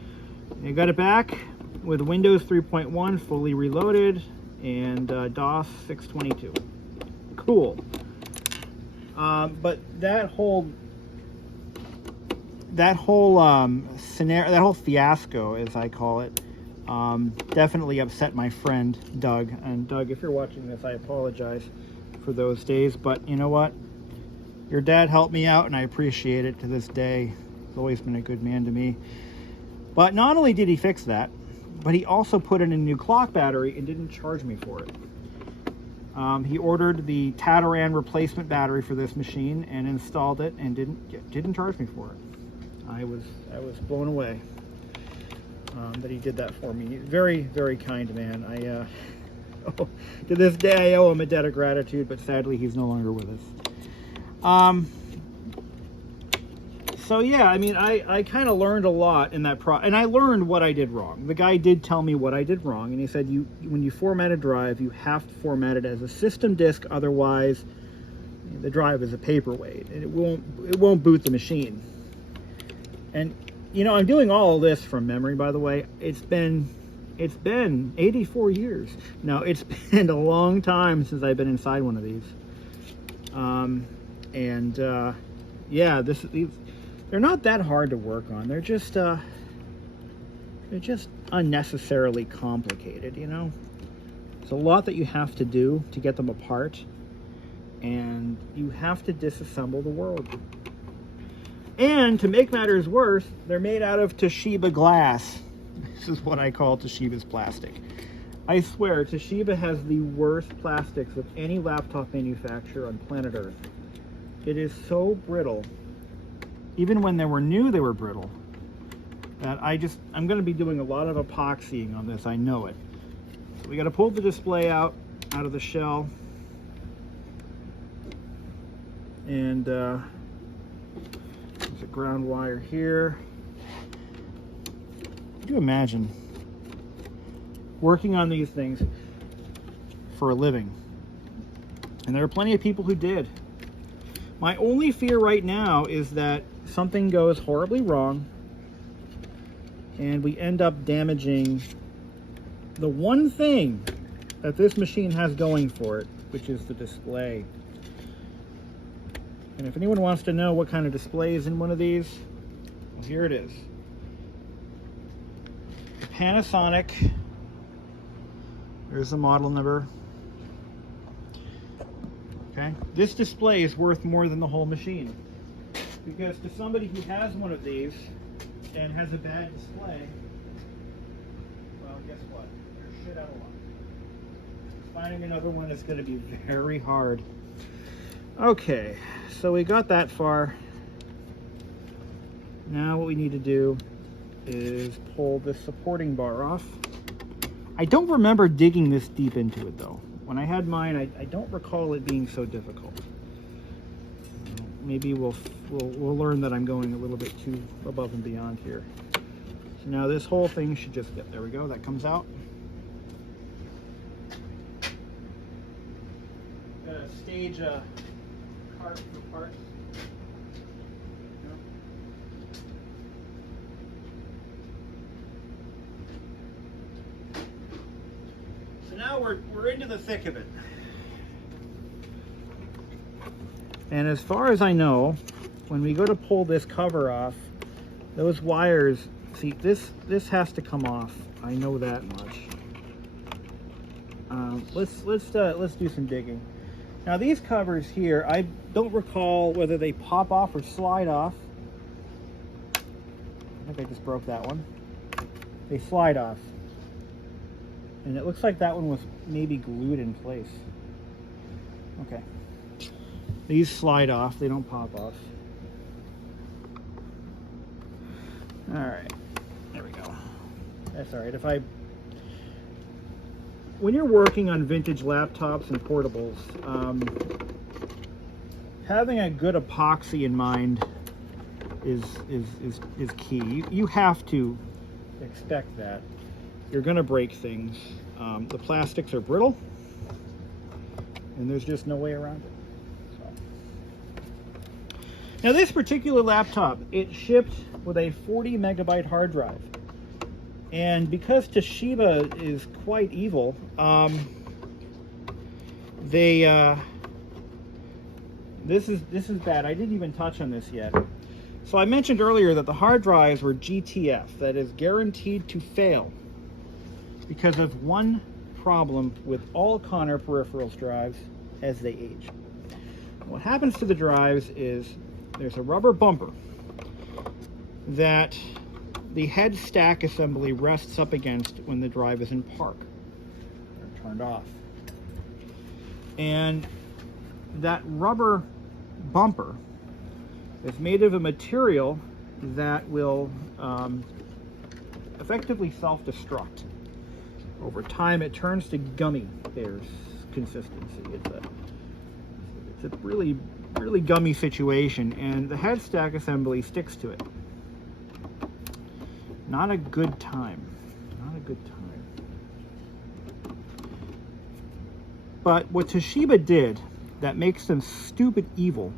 I got it back with Windows 3.1 fully reloaded and DOS 622. Cool. But that whole scenario, that whole fiasco, as I call it, definitely upset my friend Doug. And Doug, if you're watching this, I apologize for those days, but you know what? Your dad helped me out and I appreciate it to this day. He's always been a good man to me. But not only did he fix that, but he also put in a new clock battery and didn't charge me for it. He ordered the Teardown replacement battery for this machine and installed it and didn't charge me for it. I was blown away that he did that for me. Very, very kind man. To this day I owe him a debt of gratitude, but sadly he's no longer with us. So yeah, I mean, I kind of learned a lot in that and I learned what I did wrong. The guy did tell me what I did wrong, and he said when you format a drive, you have to format it as a system disk, otherwise the drive is a paperweight and it won't boot the machine. And you know, I'm doing all of this from memory, by the way. It's been 84 years. No, it's been a long time since I've been inside one of these. Yeah, they're not that hard to work on. They're just unnecessarily complicated, you know? There's a lot that you have to do to get them apart, and you have to disassemble the world. And to make matters worse, they're made out of Toshiba glass. This is what I call Toshiba's plastic. I swear, Toshiba has the worst plastics of any laptop manufacturer on planet Earth. It is so brittle. Even when they were new, they were brittle. That I'm going to be doing a lot of epoxying on this. I know it. So we got to pull the display out of the shell. And there's a ground wire here. Could you imagine working on these things for a living? And there are plenty of people who did. My only fear right now is that something goes horribly wrong and we end up damaging the one thing that this machine has going for it, which is the display. And if anyone wants to know what kind of display is in one of these, well, here it is. The Panasonic. There's the model number. Okay, this display is worth more than the whole machine, because to somebody who has one of these and has a bad display, well, guess what? You're shit out of luck. Finding another one is going to be very hard. Okay, so we got that far. Now what we need to do is pull this supporting bar off. I don't remember digging this deep into it though. When I had mine, I don't recall it being so difficult. Maybe we'll learn that I'm going a little bit too above and beyond here. So now this whole thing should just get, there we go, that comes out. Gotta stage a cart for parts. Now we're into the thick of it. And as far as I know, when we go to pull this cover off, those wires, see, this has to come off. I know that much. Let's do some digging. Now these covers here, I don't recall whether they pop off or slide off. I think I just broke that one. They slide off. And it looks like that one was maybe glued in place. Okay. These slide off, they don't pop off. Alright, there we go. That's alright. When you're working on vintage laptops and portables, having a good epoxy in mind is key. You have to expect that. You're going to break things. The plastics are brittle, and there's just no way around it. So. Now this particular laptop, it shipped with a 40 megabyte hard drive. And because Toshiba is quite evil, this is bad. I didn't even touch on this yet. So I mentioned earlier that the hard drives were GTF, that is guaranteed to fail, because of one problem with all Connor peripherals drives as they age. What happens to the drives is there's a rubber bumper that the head stack assembly rests up against when the drive is in park or turned off. And that rubber bumper is made of a material that will effectively self-destruct. Over time, it turns to gummy bears consistency. It's a really really gummy situation, and the head stack assembly sticks to it. Not a good time. Not a good time. But what Toshiba did that makes them stupid evil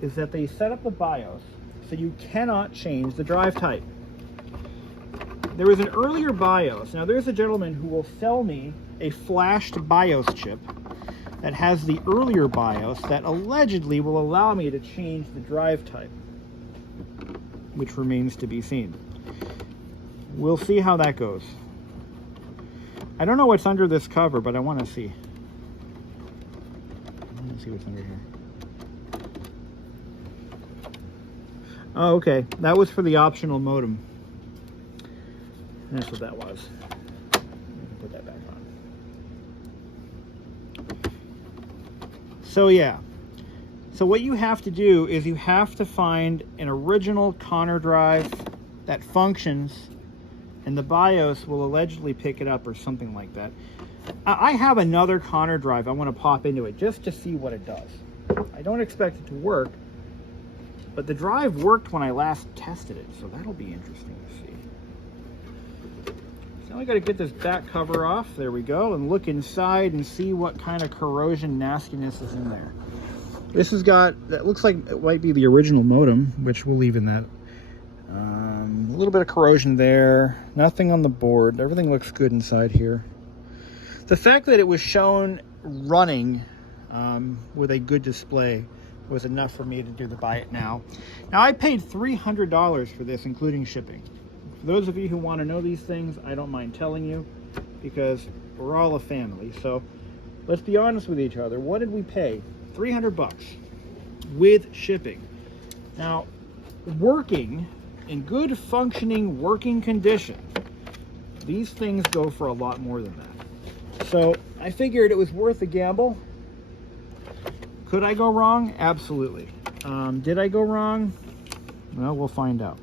is that they set up the BIOS so you cannot change the drive type. There was an earlier BIOS. Now there's a gentleman who will sell me a flashed BIOS chip that has the earlier BIOS that allegedly will allow me to change the drive type, which remains to be seen. We'll see how that goes. I don't know what's under this cover, but I want to see. Let's see what's under here. Oh, okay. That was for the optional modem. That's what that was. I can put that back on. So yeah. So what you have to do is you have to find an original Connor drive that functions, and the BIOS will allegedly pick it up or something like that. I have another Connor drive I want to pop into it just to see what it does. I don't expect it to work, but the drive worked when I last tested it, so that'll be interesting to see. So now I got to get this back cover off. There we go, and look inside and see what kind of corrosion nastiness is in there. This has got, that looks like it might be the original modem, which we'll leave in that. A little bit of corrosion there, nothing on the board, everything looks good inside here. The fact that it was shown running with a good display was enough for me to do the buy it now. Now I paid $300 for this, including shipping. For those of you who want to know these things, I don't mind telling you, because we're all a family. So let's be honest with each other. What did we pay? 300 bucks with shipping. Now, working in good functioning working condition, these things go for a lot more than that. So I figured it was worth a gamble. Could I go wrong? Absolutely. Did I go wrong? Well, we'll find out.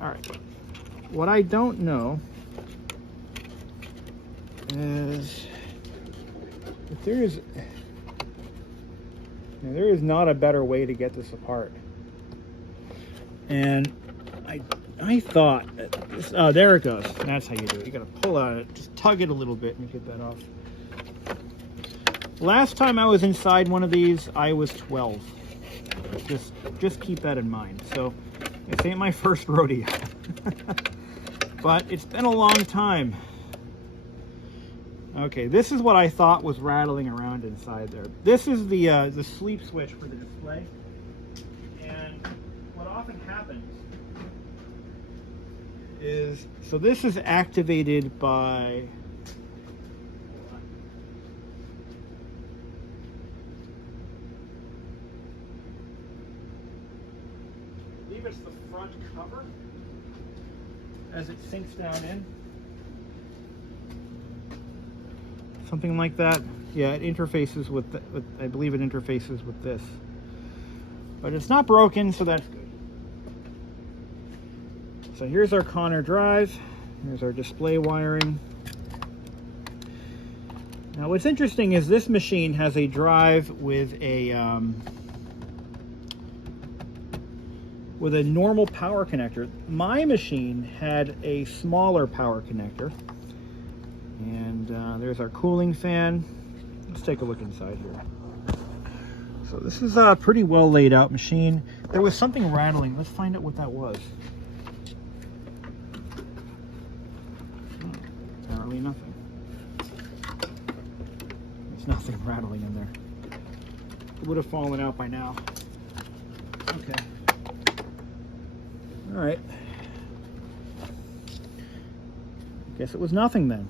All right. What I don't know is if there is not a better way to get this apart. And I thought, oh, there it goes. That's how you do it. You got to pull on it, just tug it a little bit and get that off. Last time I was inside one of these, I was 12. Just keep that in mind. So this ain't my first rodeo, but it's been a long time. Okay, this is what I thought was rattling around inside there. This is the sleep switch for the display. And what often happens is, so this is activated by, I believe it's the front cover as it sinks down in. Something like that. Yeah, it interfaces with I believe it interfaces with this. But it's not broken, so that's good. So here's our Connor drive. Here's our display wiring. Now what's interesting is this machine has a drive with a normal power connector. My machine had a smaller power connector. And there's our cooling fan. Let's take a look inside here. So this is a pretty well laid out machine. There was something rattling. Let's find out what that was. Apparently nothing. There's nothing rattling in there. It would have fallen out by now. Okay. All right. Guess it was nothing then.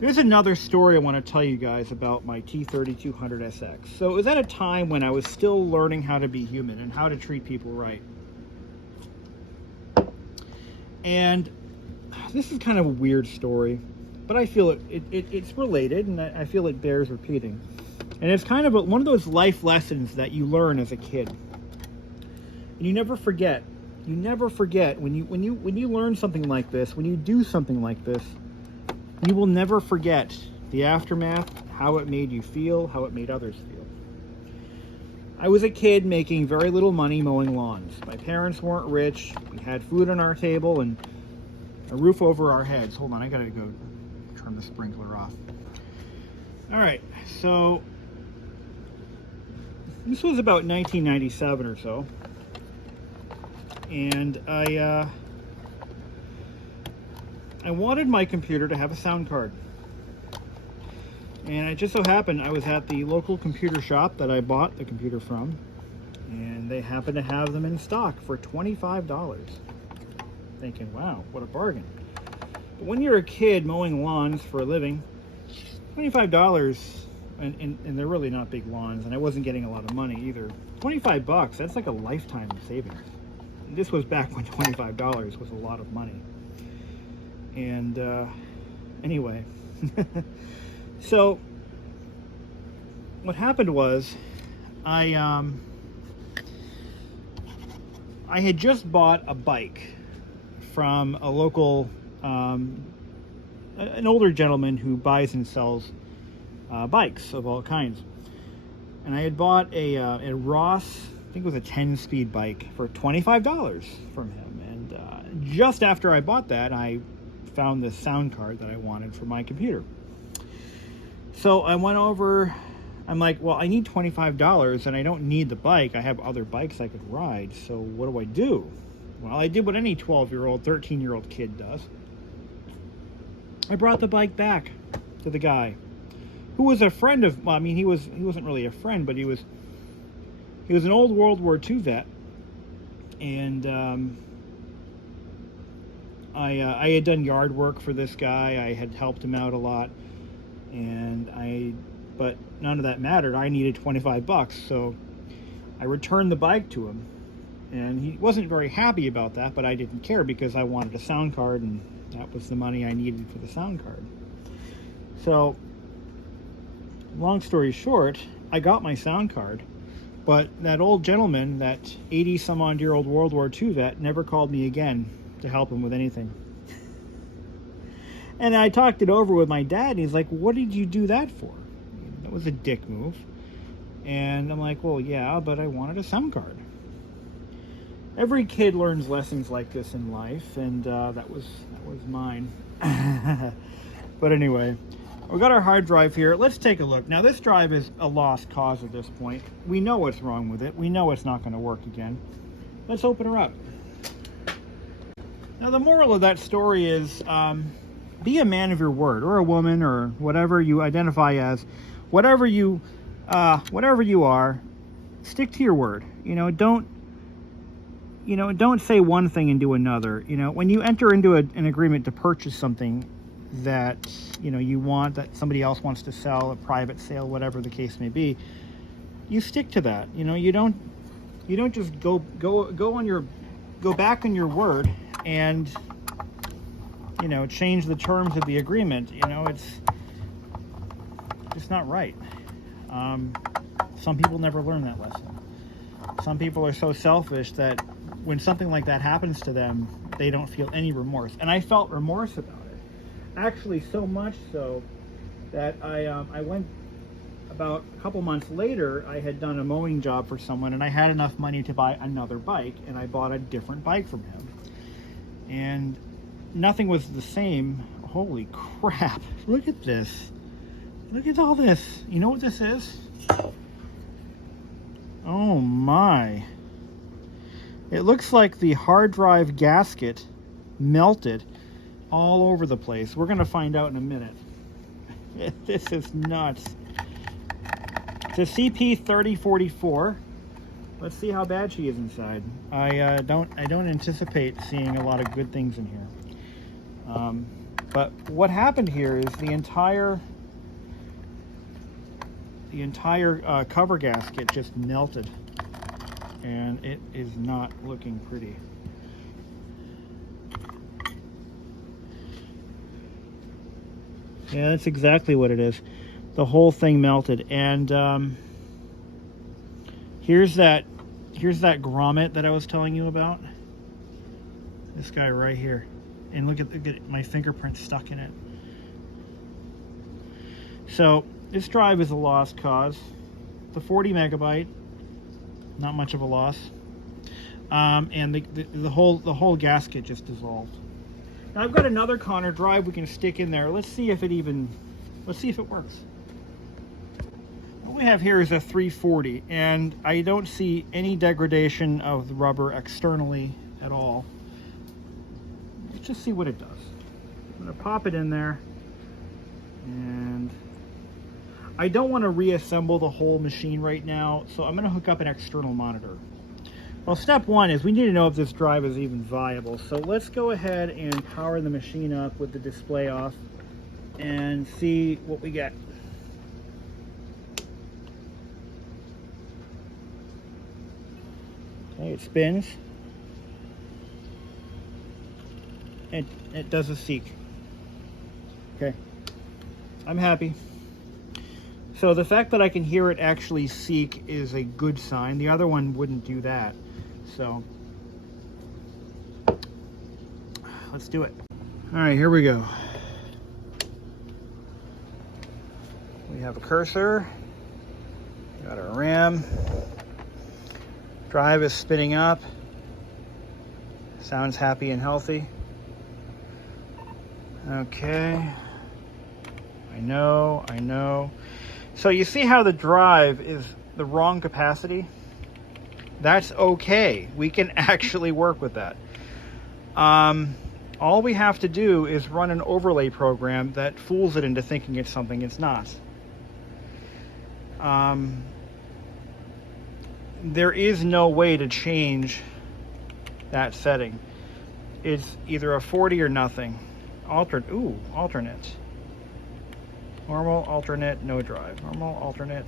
There's another story I want to tell you guys about my T3200SX. So it was at a time when I was still learning how to be human and how to treat people right. And this is kind of a weird story, but I feel it's related, and I feel it bears repeating. And it's kind of one of those life lessons that you learn as a kid. And you never forget. You never forget when you learn something like this, when you do something like this, you will never forget the aftermath, how it made you feel, how it made others feel. I was a kid making very little money mowing lawns. My parents weren't rich. We had food on our table and a roof over our heads. Hold on, I gotta go turn the sprinkler off. All right, so this was about 1997 or so, and I wanted my computer to have a sound card. And it just so happened I was at the local computer shop that I bought the computer from, and they happened to have them in stock for $25. Thinking, wow, what a bargain. But when you're a kid mowing lawns for a living, $25, and they're really not big lawns, and I wasn't getting a lot of money either. $25, that's like a lifetime of savings. And this was back when $25 was a lot of money. And anyway, so what happened was I had just bought a bike from a local, an older gentleman who buys and sells bikes of all kinds. And I had bought a Ross, I think it was a 10-speed bike for $25 from him. And just after I bought that, I found this sound card that I wanted for my computer. So I went over, I'm like, well, I need $25 and I don't need the bike. I have other bikes I could ride. So what do I do? Well, I did what any 12-year-old, 13-year-old kid does. I brought the bike back to the guy who was a friend of, well, I mean, he wasn't really a friend, but he was an old World War II vet. And I had done yard work for this guy. I had helped him out a lot. But none of that mattered. I needed $25, so I returned the bike to him, and he wasn't very happy about that, but I didn't care because I wanted a sound card, and that was the money I needed for the sound card. So, long story short, I got my sound card, but that old gentleman, that 80-some-odd-year-old World War II vet, never called me again to help him with anything. And I talked it over with my dad, and he's like, what did you do that for? That was a dick move. And I'm like, well, yeah, but I wanted a sound card. Every kid learns lessons like this in life, and that was mine. But anyway, we got our hard drive here. Let's take a look. Now, this drive is a lost cause at this point. We know what's wrong with it. We know it's not going to work again. Let's open her up. Now, the moral of that story is, be a man of your word, or a woman, or whatever you identify as. Whatever you are, stick to your word. Don't say one thing and do another. When you enter into an agreement to purchase something that you want, that somebody else wants to sell, a private sale, whatever the case may be, you stick to that. You don't just go back on your word and change the terms of the agreement. It's not right. Some people never learn that lesson. Some people are so selfish that when something like that happens to them, they don't feel any remorse. And I felt remorse about it. Actually, so much so that I went, about a couple months later, I had done a mowing job for someone, and I had enough money to buy another bike, and I bought a different bike from him. And nothing was the same. Holy crap. Look at this. Look at all this. You know what this is? Oh my. It looks like the hard drive gasket melted all over the place. We're going to find out in a minute. This is nuts. It's a CP3044. Let's see how bad she is inside. I don't anticipate seeing a lot of good things in here. But what happened here is the entire cover gasket just melted, and it is not looking pretty. Yeah, that's exactly what it is. The whole thing melted, and here's that grommet that I was telling you about. This guy right here, and look at my fingerprint stuck in it. So this drive is a lost cause. The 40 megabyte, not much of a loss. And the whole gasket just dissolved. Now I've got another Connor drive we can stick in there. Let's see if it works. What we have here is a 340, and I don't see any degradation of the rubber externally at all. Let's just see what it does. I'm gonna pop it in there, and I don't want to reassemble the whole machine right now, so I'm gonna hook up an external monitor. Well, step one is we need to know if this drive is even viable. So let's go ahead and power the machine up with the display off and see what we get. Okay, it spins. It does a seek. Okay, I'm happy. So the fact that I can hear it actually seek is a good sign. The other one wouldn't do that. So let's do it. All right, here we go. We have a cursor, got our RAM, drive is spinning up, sounds happy and healthy. Okay, I know. So you see how the drive is the wrong capacity? That's okay. We can actually work with that. All we have to do is run an overlay program that fools it into thinking it's something it's not. There is no way to change that setting. It's either a 40 or nothing. Alternate. Normal, alternate, no drive. Normal, alternate.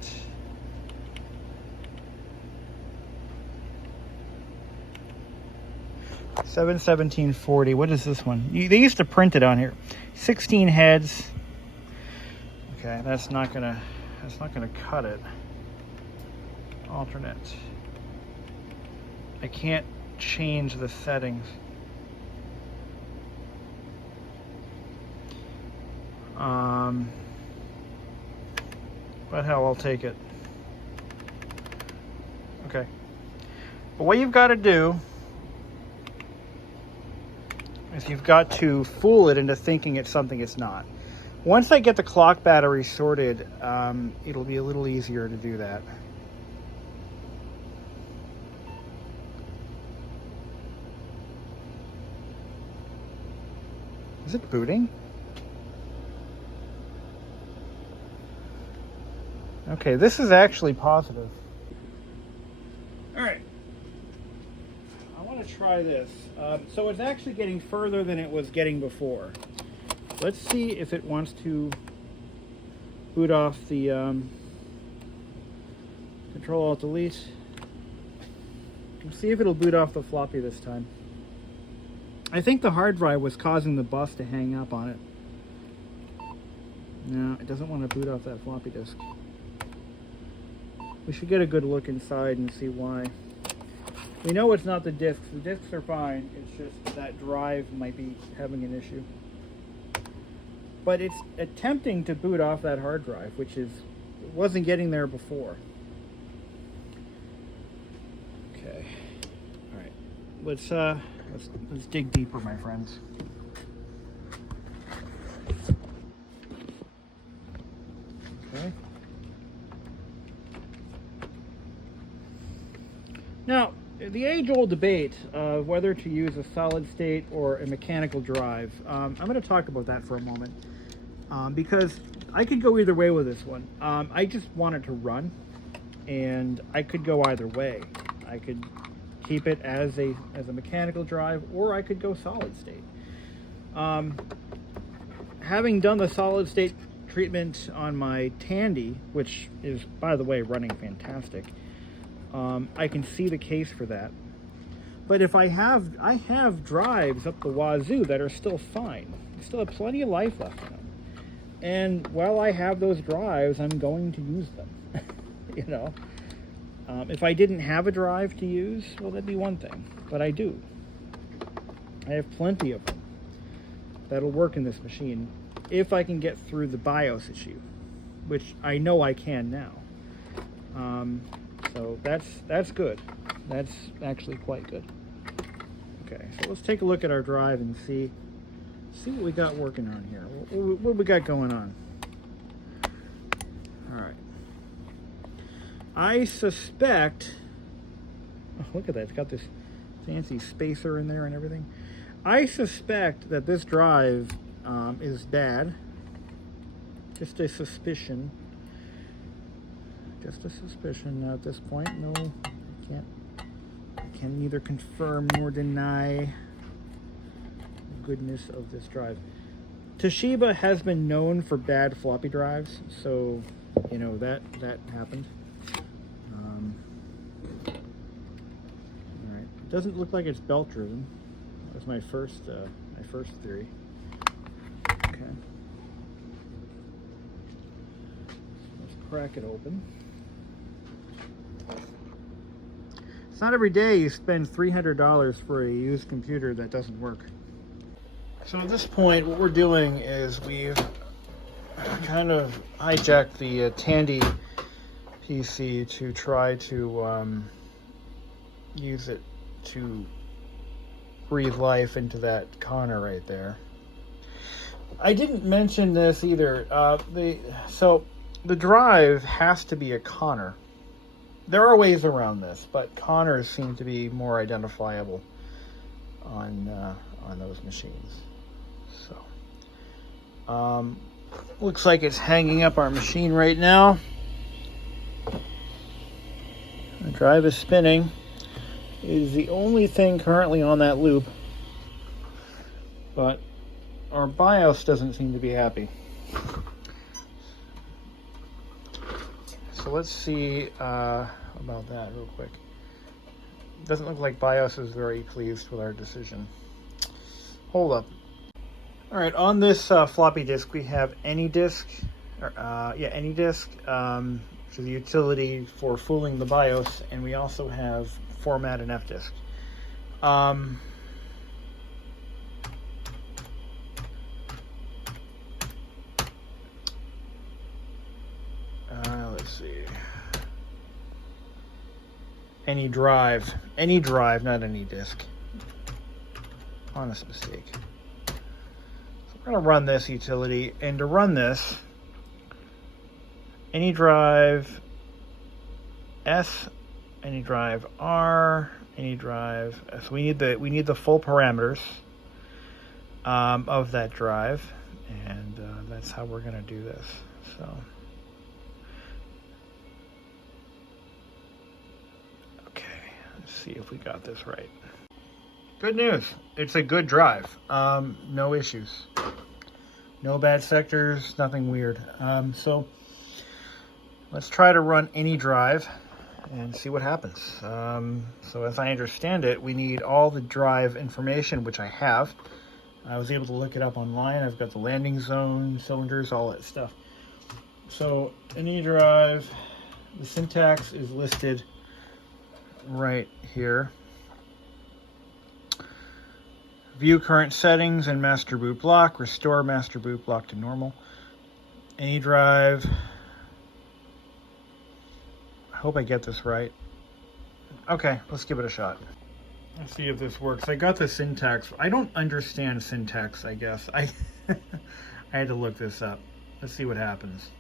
$717.40. What is this one? They used to print it on here. 16 heads. Okay, that's not gonna cut it. Alternate. I can't change the settings. But hell, I'll take it. Okay. But what you've got to do is you've got to fool it into thinking it's something it's not. Once I get the clock battery sorted, it'll be a little easier to do that. Is it booting? Okay, this is actually positive. All right. I want to try this. So it's actually getting further than it was getting before. Let's see if it wants to boot off the Control-Alt-Delete. Let's see if it'll boot off the floppy this time. I think the hard drive was causing the bus to hang up on it. No, it doesn't want to boot off that floppy disk. We should get a good look inside and see why. We know it's not the discs. The discs are fine. It's just that drive might be having an issue. But it's attempting to boot off that hard drive, which wasn't getting there before. Okay. All right. Let's dig deeper, my friends. Okay. Now, the age-old debate of whether to use a solid-state or a mechanical drive, I'm going to talk about that for a moment, because I could go either way with this one. I just want it to run, and I could go either way. I could keep it as a mechanical drive, or I could go solid-state. Having done the solid-state treatment on my Tandy, which is, by the way, running fantastic, I can see the case for that. But if I have drives up the wazoo that are still fine. I still have plenty of life left in them. And while I have those drives, I'm going to use them. You know, if I didn't have a drive to use, well, that'd be one thing. But I do. I have plenty of them that'll work in this machine if I can get through the BIOS issue. which I know I can now. So that's good. That's actually quite good. Okay, so let's take a look at our drive and see what we got working on here. What we got going on? All right. I suspect. Oh, look at that! It's got this fancy spacer in there and everything. I suspect that this drive is bad. Just a suspicion. Just a suspicion at this point. No, I can neither confirm nor deny the goodness of this drive. Toshiba has been known for bad floppy drives, so you know that happened. All right, it doesn't look like it's belt driven. That was my first theory. Okay, let's crack it open. It's not every day you spend $300 for a used computer that doesn't work. So at this point, what we're doing is we've kind of hijacked the Tandy PC to try to use it to breathe life into that Connor right there. I didn't mention this either. So the drive has to be a Connor. There are ways around this, but Connors seem to be more identifiable on those machines. So, looks like it's hanging up our machine right now. The drive is spinning. It is the only thing currently on that loop, but our BIOS doesn't seem to be happy. So let's see about that real quick. Doesn't look like BIOS is very pleased with our decision. Hold up. All right, on this floppy disk, we have AnyDisk, which is a utility for fooling the BIOS, and we also have Format and FDisk. Let's see. Any drive, not any disk. Honest mistake. So we're going to run this utility, and to run this, any drive S, any drive R, any drive S. So we need the full parameters of that drive, and that's how we're going to do this. So. See if we got this right. Good news. It's a good drive. No issues. No bad sectors. Nothing weird. So let's try to run any drive and see what happens. So as I understand it, we need all the drive information, which I have. I was able to look it up online. I've got the landing zone, cylinders, all that stuff. So any drive, the syntax is listed right here. View current settings and master boot block. Restore master boot block to normal. Any drive. I hope I get this right. Okay, let's give it a shot. Let's see if this works. I got the syntax. I don't understand syntax, I guess. I had to look this up. Let's see what happens.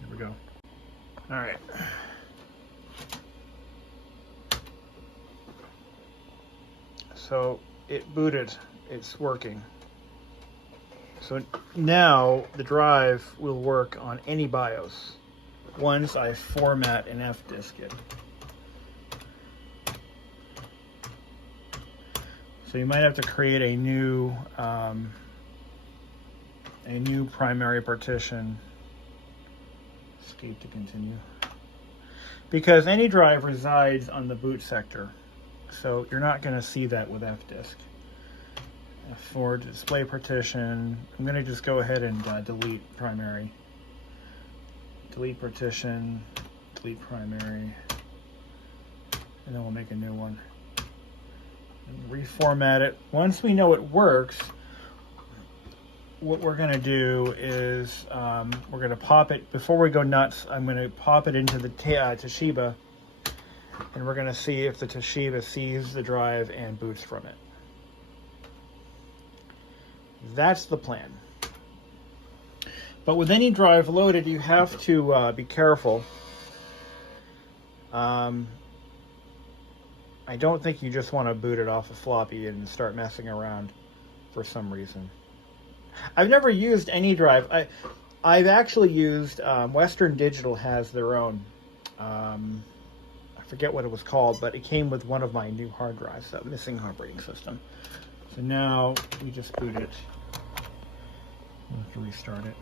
Here we go. All right. So it booted. It's working. So now the drive will work on any BIOS once I format and FDisk it. So you might have to create a new primary partition. Escape to continue. Because any drive resides on the boot sector, so you're not going to see that with FDisk. For display partition, I'm going to just go ahead and delete primary. Delete partition, delete primary, and then we'll make a new one. and reformat it. Once we know it works, what we're going to do is we're going to pop it, before we go nuts, I'm going to pop it into the Toshiba, and we're going to see if the Toshiba sees the drive and boots from it. That's the plan. But with any drive loaded, you have to be careful. I don't think you just want to boot it off a floppy and start messing around for some reason. I've never used any drive. I've actually used, Western Digital has their own, I forget what it was called, but it came with one of my new hard drives, that missing operating system. So now we just boot it. We'll have to restart it.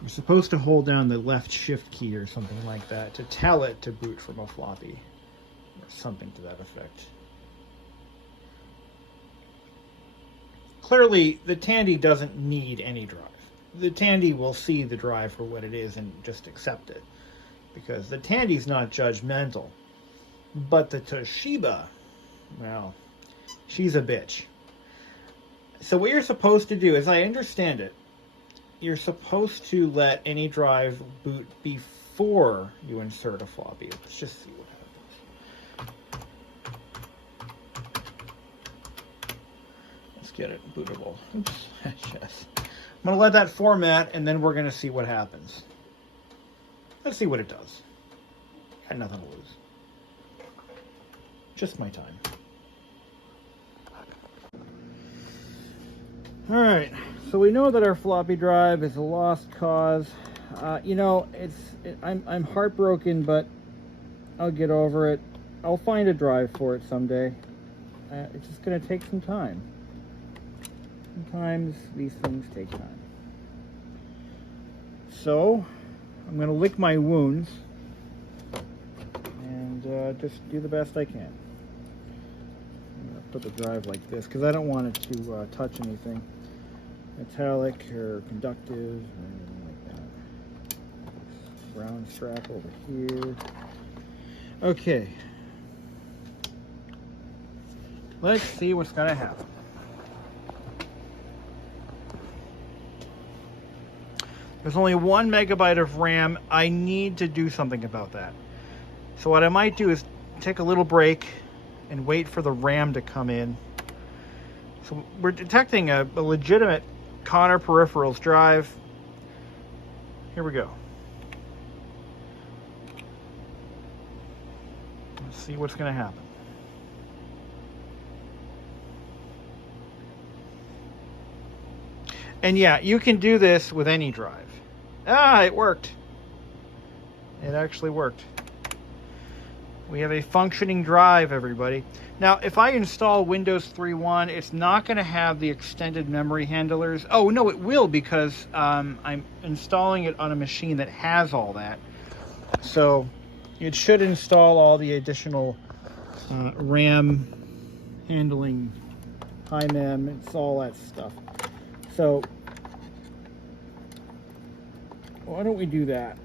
You're supposed to hold down the left shift key or something like that to tell it to boot from a floppy, or something to that effect. Clearly, the Tandy doesn't need any drive. The Tandy will see the drive for what it is and just accept it, because the Tandy's not judgmental. But the Toshiba, well, she's a bitch. So what you're supposed to do, as I understand it, you're supposed to let any drive boot before you insert a floppy. Let's just see what happens. Let's get it bootable. Oops. Yes. I'm going to let that format, and then we're going to see what happens. Let's see what it does. Got nothing to lose. Just my time. All right. So we know that our floppy drive is a lost cause. You know, I'm heartbroken, but I'll get over it. I'll find a drive for it someday. It's just going to take some time. Sometimes these things take time. So I'm going to lick my wounds and just do the best I can. I'm going to put the drive like this because I don't want it to touch anything metallic or conductive or anything like that. Brown strap over here. Okay. Let's see what's going to happen. There's only 1 megabyte of RAM. I need to do something about that. So what I might do is take a little break and wait for the RAM to come in. So we're detecting a legitimate Connor Peripherals drive. Here we go. Let's see what's going to happen. And yeah, you can do this with any drive. Ah, it worked. It actually worked. We have a functioning drive, everybody. Now, if I install Windows 3.1, it's not going to have the extended memory handlers. Oh, no, it will, because I'm installing it on a machine that has all that. So it should install all the additional RAM handling, high mem, it's all that stuff. So why don't we do that?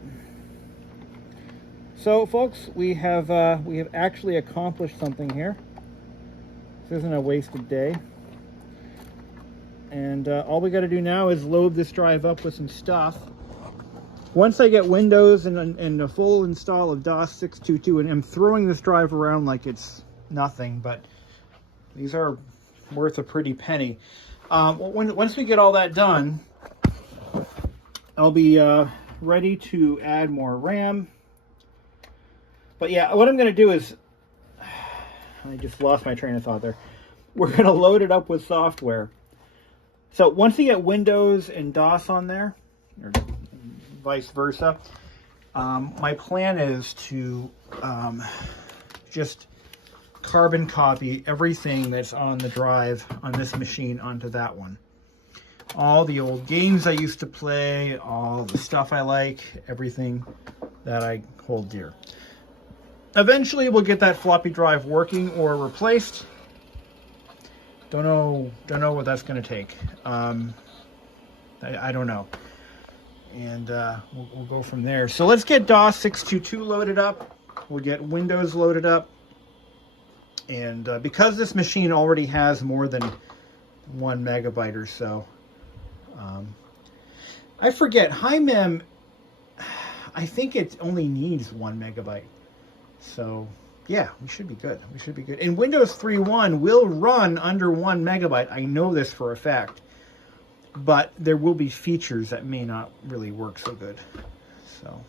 So, folks, we have actually accomplished something here. This isn't a wasted day. And all we got to do now is load this drive up with some stuff. Once I get Windows and a full install of DOS 622, and I'm throwing this drive around like it's nothing, but these are worth a pretty penny. Once we get all that done, I'll be ready to add more RAM. But yeah, what I'm going to do is, I just lost my train of thought there. We're going to load it up with software. So once you get Windows and DOS on there, or vice versa, my plan is to just carbon copy everything that's on the drive on this machine onto that one. All the old games I used to play, all the stuff I like, everything that I hold dear. Eventually we'll get that floppy drive working or replaced. Don't know what that's going to take. I don't know. And we'll go from there. So let's get DOS 622 loaded up. We'll get Windows loaded up. And because this machine already has more than 1 megabyte or so, I forget, high mem, I think it only needs 1 megabyte. So yeah, we should be good. We should be good. And Windows 3.1 will run under 1 megabyte. I know this for a fact. But there will be features that may not really work so good. So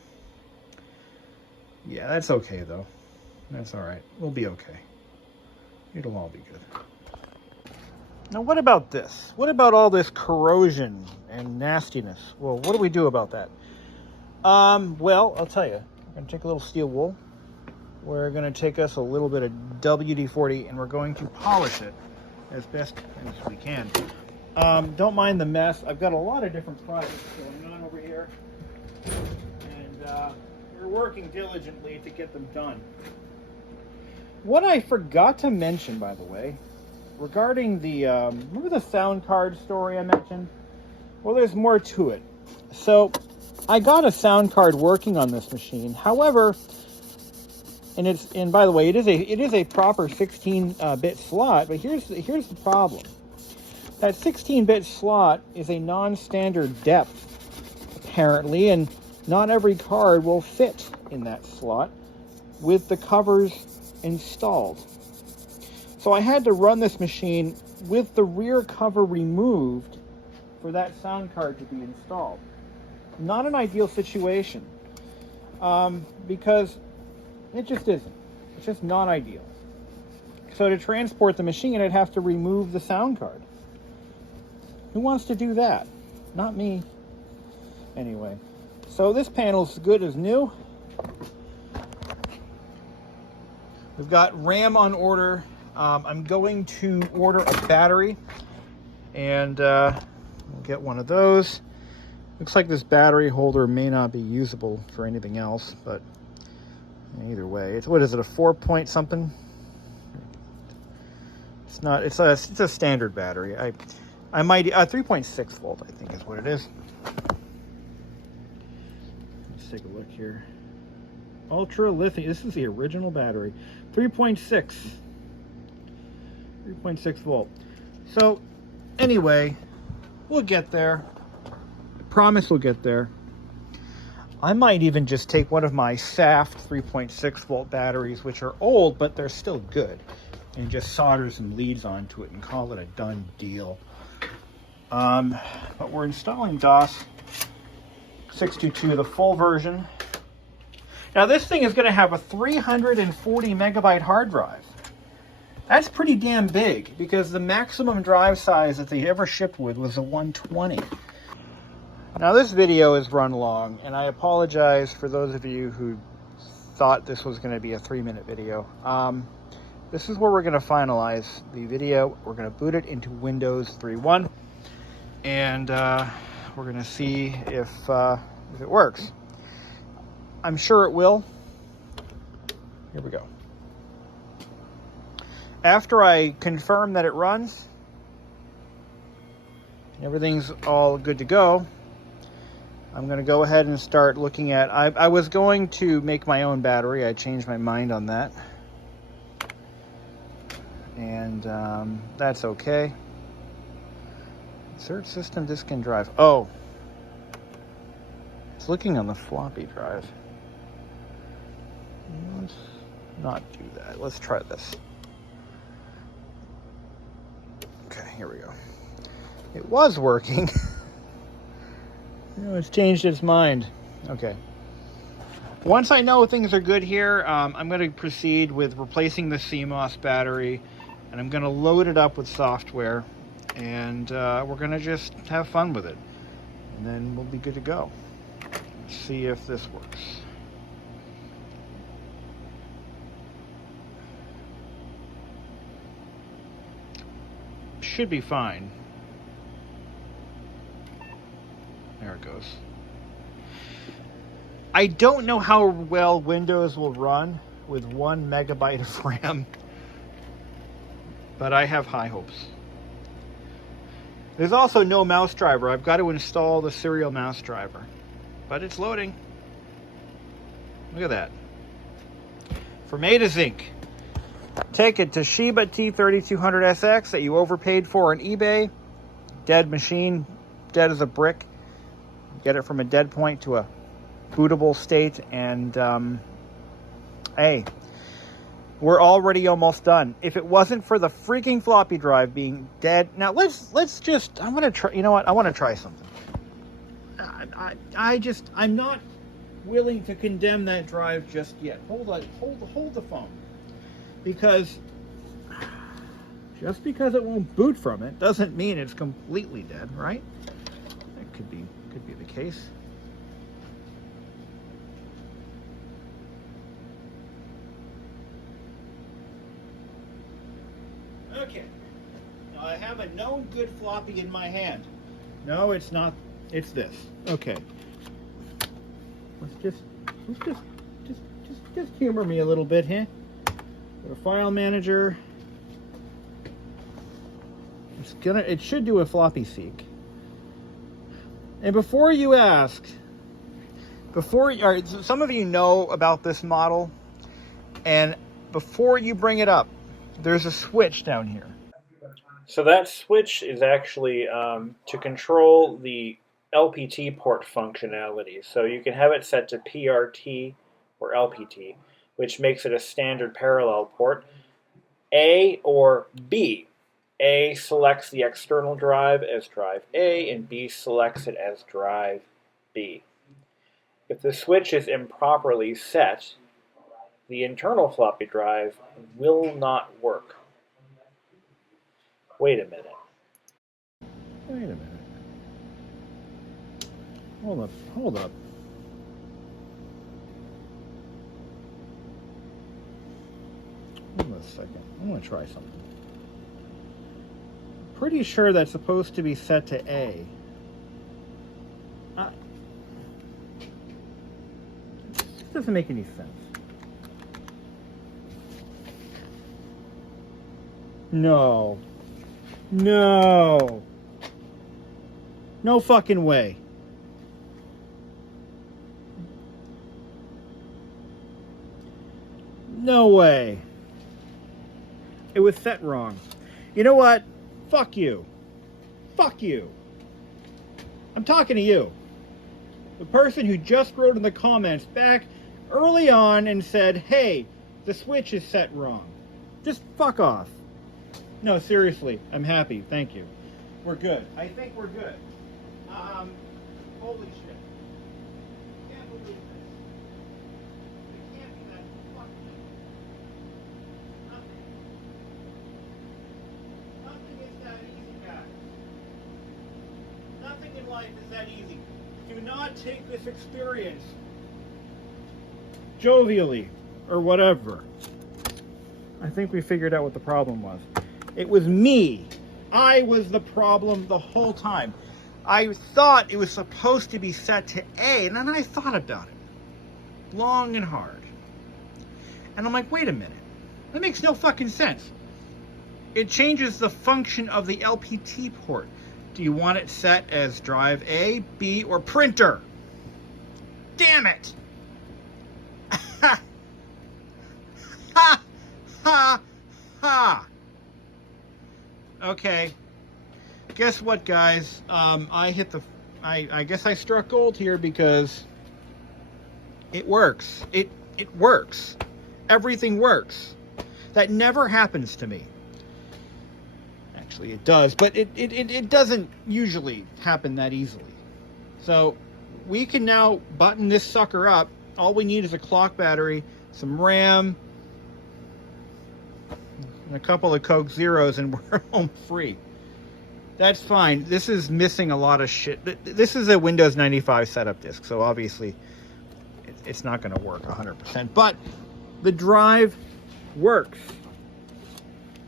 yeah, that's okay though. That's all right. We'll be okay. It'll all be good. Now what about this? What about all this corrosion and nastiness? Well, what do we do about that? Well, I'll tell you. We're going to take a little steel wool. We're going to take us a little bit of WD-40 and we're going to polish it as best as we can. Don't mind the mess. I've got a lot of different projects going on over here. And we're working diligently to get them done. What I forgot to mention, by the way, regarding the, remember the sound card story I mentioned? Well, there's more to it. So, I got a sound card working on this machine. However, and by the way, it is a proper 16-bit slot, but here's the problem. That 16-bit slot is a non-standard depth, apparently, and not every card will fit in that slot with the covers installed. So I had to run this machine with the rear cover removed for that sound card to be installed. Not an ideal situation, because it just isn't. It's just not ideal. So to transport the machine, I'd have to remove the sound card. Who wants to do that? Not me. Anyway, so this panel's good as new. We've got RAM on order. I'm going to order a battery and we'll get one of those. Looks like this battery holder may not be usable for anything else, but either way, it's, what is it, a 4-point something? It's not, it's a standard battery. I might, 3.6 volt, I think is what it is. Let's take a look here. Ultra lithium, this is the original battery. 3.6 volt. So anyway, we'll get there. I promise we'll get there. I might even just take one of my Saft 3.6 volt batteries, which are old, but they're still good, and just solder some leads onto it and call it a done deal. But we're installing DOS 622, the full version. Now this thing is going to have a 340 megabyte hard drive. That's pretty damn big, because the maximum drive size that they ever shipped with was a 120. Now this video is run long, and I apologize for those of you who thought this was going to be a 3-minute video. This is where we're going to finalize the video. We're going to boot it into Windows 3.1, and we're going to see if it works. I'm sure it will. Here we go. After I confirm that it runs, everything's all good to go, I'm going to go ahead and start looking at, I was going to make my own battery. I changed my mind on that. And that's okay. Insert system disk and drive. Oh, it's looking on the floppy drive. Let's not do that. Let's try this. Okay, here we go. It was working. It's changed its mind. Okay. Once I know things are good here, I'm going to proceed with replacing the Cmos battery, and I'm going to load it up with software, and we're going to just have fun with it, and then we'll be good to go. Let's see if this works. Should be fine. There it goes. I don't know how well Windows will run with 1 megabyte of RAM, but I have high hopes. There's also no mouse driver. I've got to install the serial mouse driver, but it's loading. Look at that. From A to Zinc. Take a Toshiba T3200SX that you overpaid for on eBay. Dead machine, dead as a brick. Get it from a dead point to a bootable state, and hey, we're already almost done. If it wasn't for the freaking floppy drive being dead, now let's just, I'm gonna try. You know what? I want to try something. I'm not willing to condemn that drive just yet. Hold the phone, because just because it won't boot from it doesn't mean it's completely dead, right? That could be the case. Okay. Now I have a known good floppy in my hand. No, it's not. It's this. Okay. Let's just humor me a little bit here. Go to File Manager. It should do a floppy seek. And before you ask, some of you know about this model, and before you bring it up, there's a switch down here. So that switch is actually to control the LPT port functionality. So you can have it set to PRT or LPT, which makes it a standard parallel port. A or B. A selects the external drive as drive A, and B selects it as drive B. If the switch is improperly set, the internal floppy drive will not work. Wait a minute. Hold up. Hold on a second. I'm going to try something. Pretty sure that's supposed to be set to A. This doesn't make any sense. No. No fucking way. No way. It was set wrong. You know what? Fuck you. Fuck you. I'm talking to you. The person who just wrote in the comments back early on and said, hey, the switch is set wrong. Just fuck off. No, seriously, I'm happy. Thank you. We're good. I think we're good. Holy shit. I can't believe this. It can't be that fucking... Nothing is that easy, guys. Nothing in life is that easy. Do not take this experience jovially or whatever. I think we figured out what the problem was. It was me. I was the problem the whole time. I thought it was supposed to be set to A, and then I thought about it long and hard. And I'm like, wait a minute. That makes no fucking sense. It changes the function of the LPT port. Do you want it set as drive A, B, or printer? Damn it! Ha! Ha! Ha! Ha! Okay. Guess what, guys? I guess I struck gold here because it works. It works. Everything works. That never happens to me. Actually, it does, but it doesn't usually happen that easily. So we can now button this sucker up. All we need is a clock battery, some RAM, and a couple of Coke Zeros, and we're home free. That's fine. This is missing a lot of shit. This is a Windows 95 setup disk, so obviously it's not going to work 100%. But the drive works.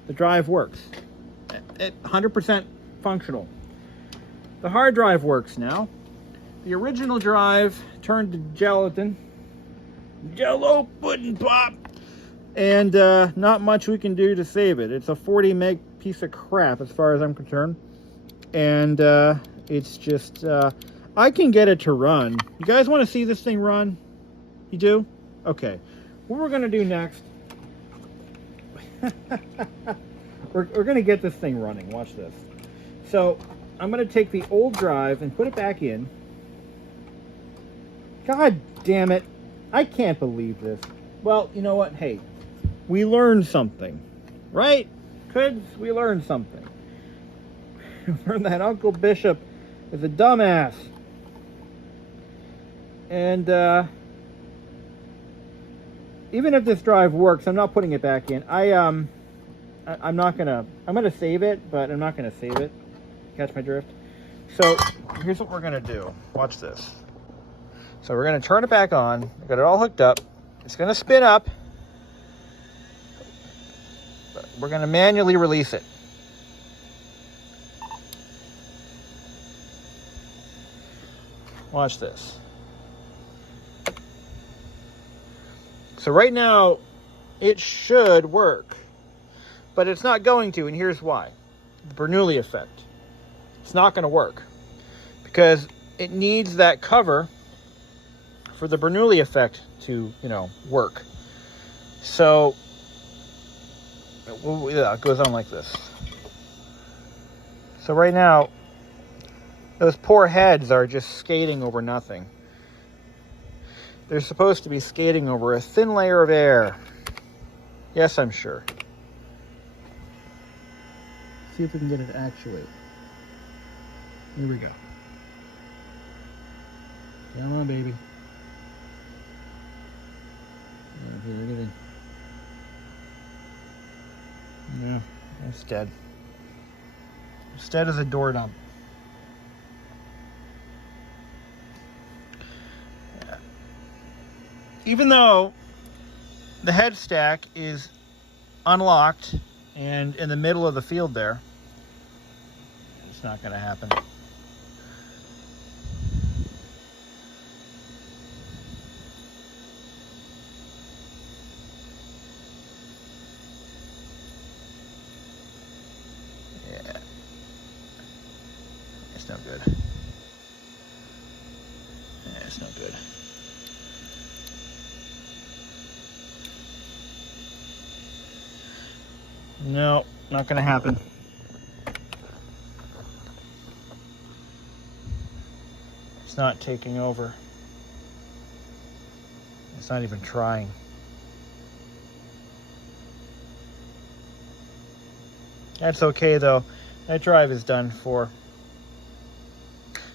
The drive works. 100% functional. The hard drive works now. The original drive turned to gelatin. Jello pudding pop. And not much we can do to save it. It's a 40 meg piece of crap as far as I'm concerned. And it's just, I can get it to run. You guys want to see this thing run? You do? Okay. What we're going to do next, we're going to get this thing running. Watch this. So I'm going to take the old drive and put it back in. God damn it. I can't believe this. Well, you know what? Hey, we learned something, right? Kids, we learned something. We learned that Uncle Bishop is a dumbass. And even if this drive works, I'm not putting it back in. I'm gonna save it, but I'm not gonna save it. Catch my drift? So here's what we're gonna do. Watch this. So we're gonna turn it back on. Got it all hooked up. It's gonna spin up. But we're gonna manually release it. Watch this. So right now, it should work, but it's not going to, and here's why. The Bernoulli effect. It's not going to work because it needs that cover for the Bernoulli effect to, work. So it goes on like this. So right now, those poor heads are just skating over nothing. They're supposed to be skating over a thin layer of air. Yes, I'm sure. See if we can get it to actuate. Here we go. Come on, baby. Here, get in. Yeah, it's dead. It's dead as a door dump. Even though the head stack is unlocked and in the middle of the field there, it's not going to happen. Yeah. It's no good. Yeah, it's no good. No, not going to happen. It's not taking over. It's not even trying. That's okay though. That drive is done for.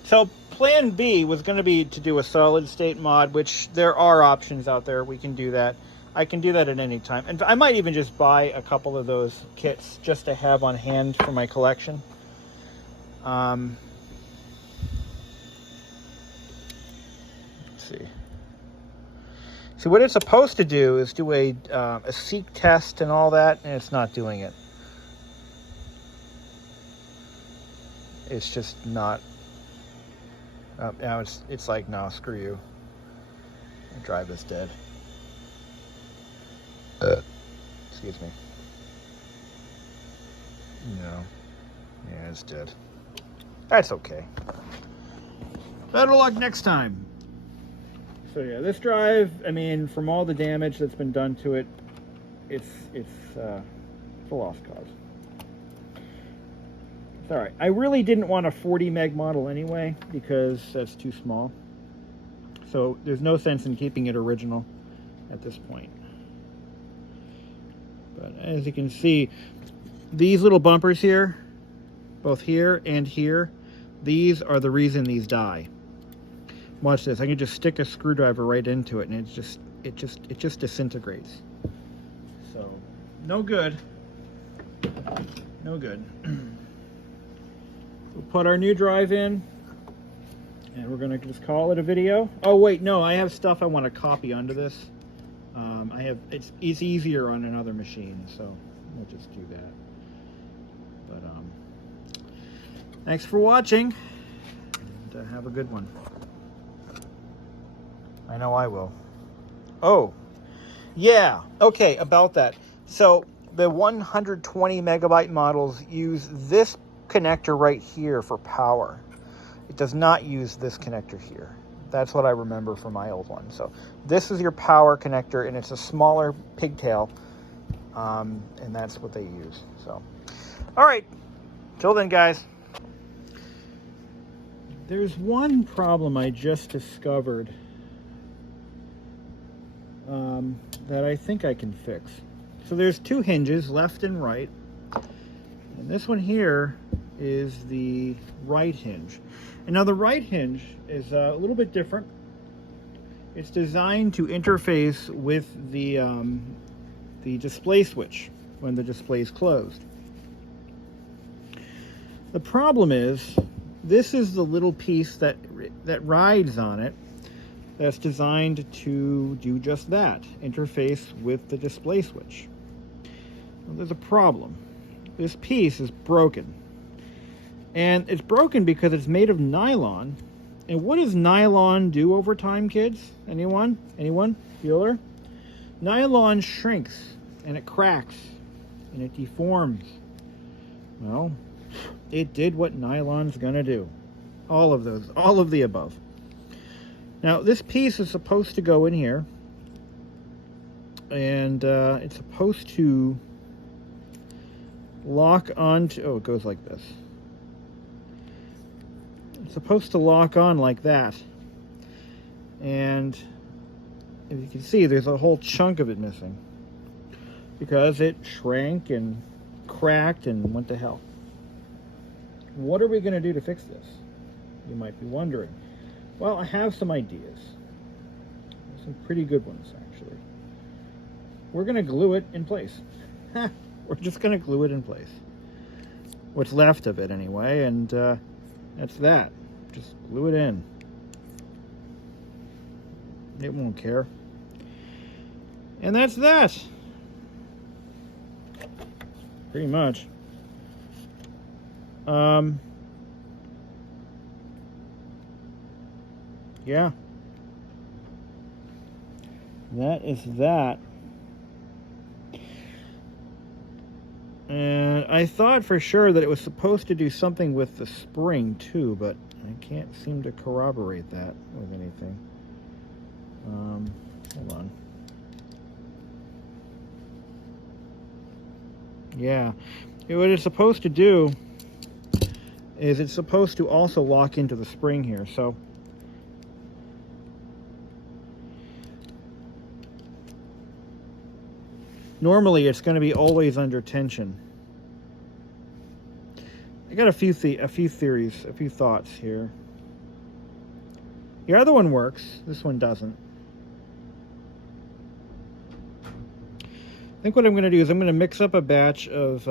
So plan B was going to be to do a solid state mod, which there are options out there. We can do that. I can do that at any time. And I might even just buy a couple of those kits just to have on hand for my collection. Let's see. So what it's supposed to do is do a seek test and all that, and it's not doing it. It's just not. Now it's like, no, screw you. The drive is dead. Excuse me. No. Yeah, it's dead. That's okay. Better luck next time. So yeah, this drive, I mean, from all the damage that's been done to it, it's a lost cause. It's all right. I really didn't want a 40 meg model anyway because that's too small. So there's no sense in keeping it original at this point. But as you can see, these little bumpers here, both here and here, these are the reason these die. Watch this. I can just stick a screwdriver right into it, and it just disintegrates. So, no good. No good. We'll put our new drive in, and we're gonna just call it a video. Oh wait, no, I have stuff I want to copy onto this. It's easier on another machine, so we'll just do that. But thanks for watching, and have a good one. I know I will. Oh, yeah. Okay, about that. So the 120 megabyte models use this connector right here for power. It does not use this connector here. That's what I remember from my old one. So this is your power connector, and it's a smaller pigtail. and that's what they use. So, all right, till then, guys. There's one problem I just discovered that I think I can fix. So there's two hinges, left and right, and this one here is the right hinge. And now the right hinge is a little bit different. It's designed to interface with the display switch when the display is closed. The problem is, this is the little piece that rides on it that's designed to do just that, interface with the display switch. Well, there's a problem. This piece is broken. And it's broken because it's made of nylon. And what does nylon do over time, kids? Anyone? Anyone? Feeler? Nylon shrinks, and it cracks, and it deforms. Well, it did what nylon's gonna do. All of those, all of the above. Now, this piece is supposed to go in here, and it's supposed to lock onto, oh, it goes like this. It's supposed to lock on like that. And if you can see, there's a whole chunk of it missing because it shrank and cracked and went to hell. What are we going to do to fix this? You might be wondering. Well, I have some ideas. Some pretty good ones, actually. We're going to glue it in place. We're just going to glue it in place. What's left of it, anyway, and that's that. Just glue it in. It won't care. And that's that. Pretty much. Yeah. That is that. And I thought for sure that it was supposed to do something with the spring too, but I can't seem to corroborate that with anything. Hold on. Yeah. What it's supposed to do is it's supposed to also lock into the spring here, so normally it's going to be always under tension. I got a few theories, a few thoughts here. The other one works, this one doesn't. I think what I'm going to do is I'm going to mix up a batch of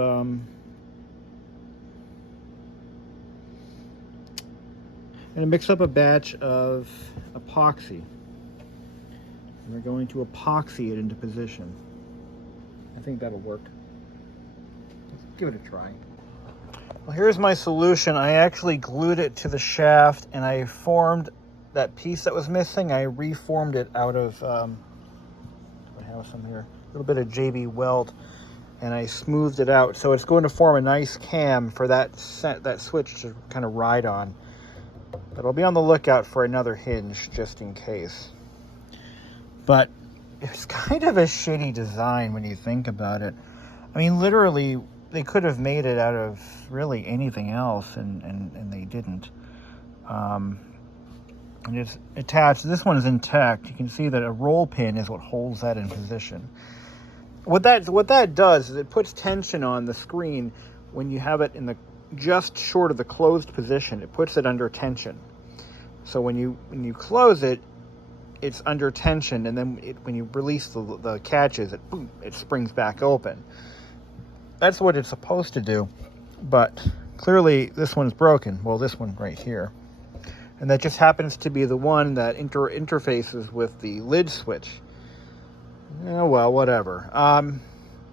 epoxy. And we're going to epoxy it into position. I think that'll work. Let's give it a try. Well, here's my solution. I actually glued it to the shaft and I formed that piece that was missing. I reformed it out of, I have some here, a little bit of JB Weld, and I smoothed it out. So it's going to form a nice cam for that switch to kind of ride on. But I'll be on the lookout for another hinge just in case. But it's kind of a shitty design when you think about it. I mean, literally, they could have made it out of really anything else, and they didn't. And it's attached. This one is intact. You can see that a roll pin is what holds that in position. What that does is it puts tension on the screen when you have it in the just short of the closed position. It puts it under tension. So when you close it, it's under tension, and then when you release the catches, boom, it springs back open. That's what it's supposed to do, but clearly this one's broken. Well, this one right here. And that just happens to be the one that interfaces with the lid switch. Oh, well, whatever.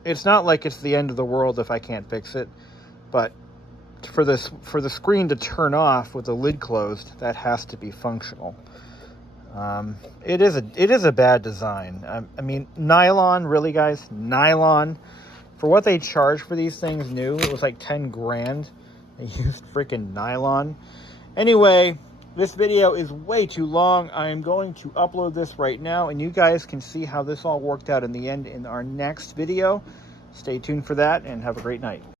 It's not like it's the end of the world if I can't fix it, but for the screen to turn off with the lid closed, that has to be functional. It is a bad design. I mean, nylon, really, guys? Nylon? For what they charge for these things new, it was like 10 grand. They used freaking nylon. Anyway, this video is way too long. I am going to upload this right now, and you guys can see how this all worked out in the end in our next video. Stay tuned for that and have a great night.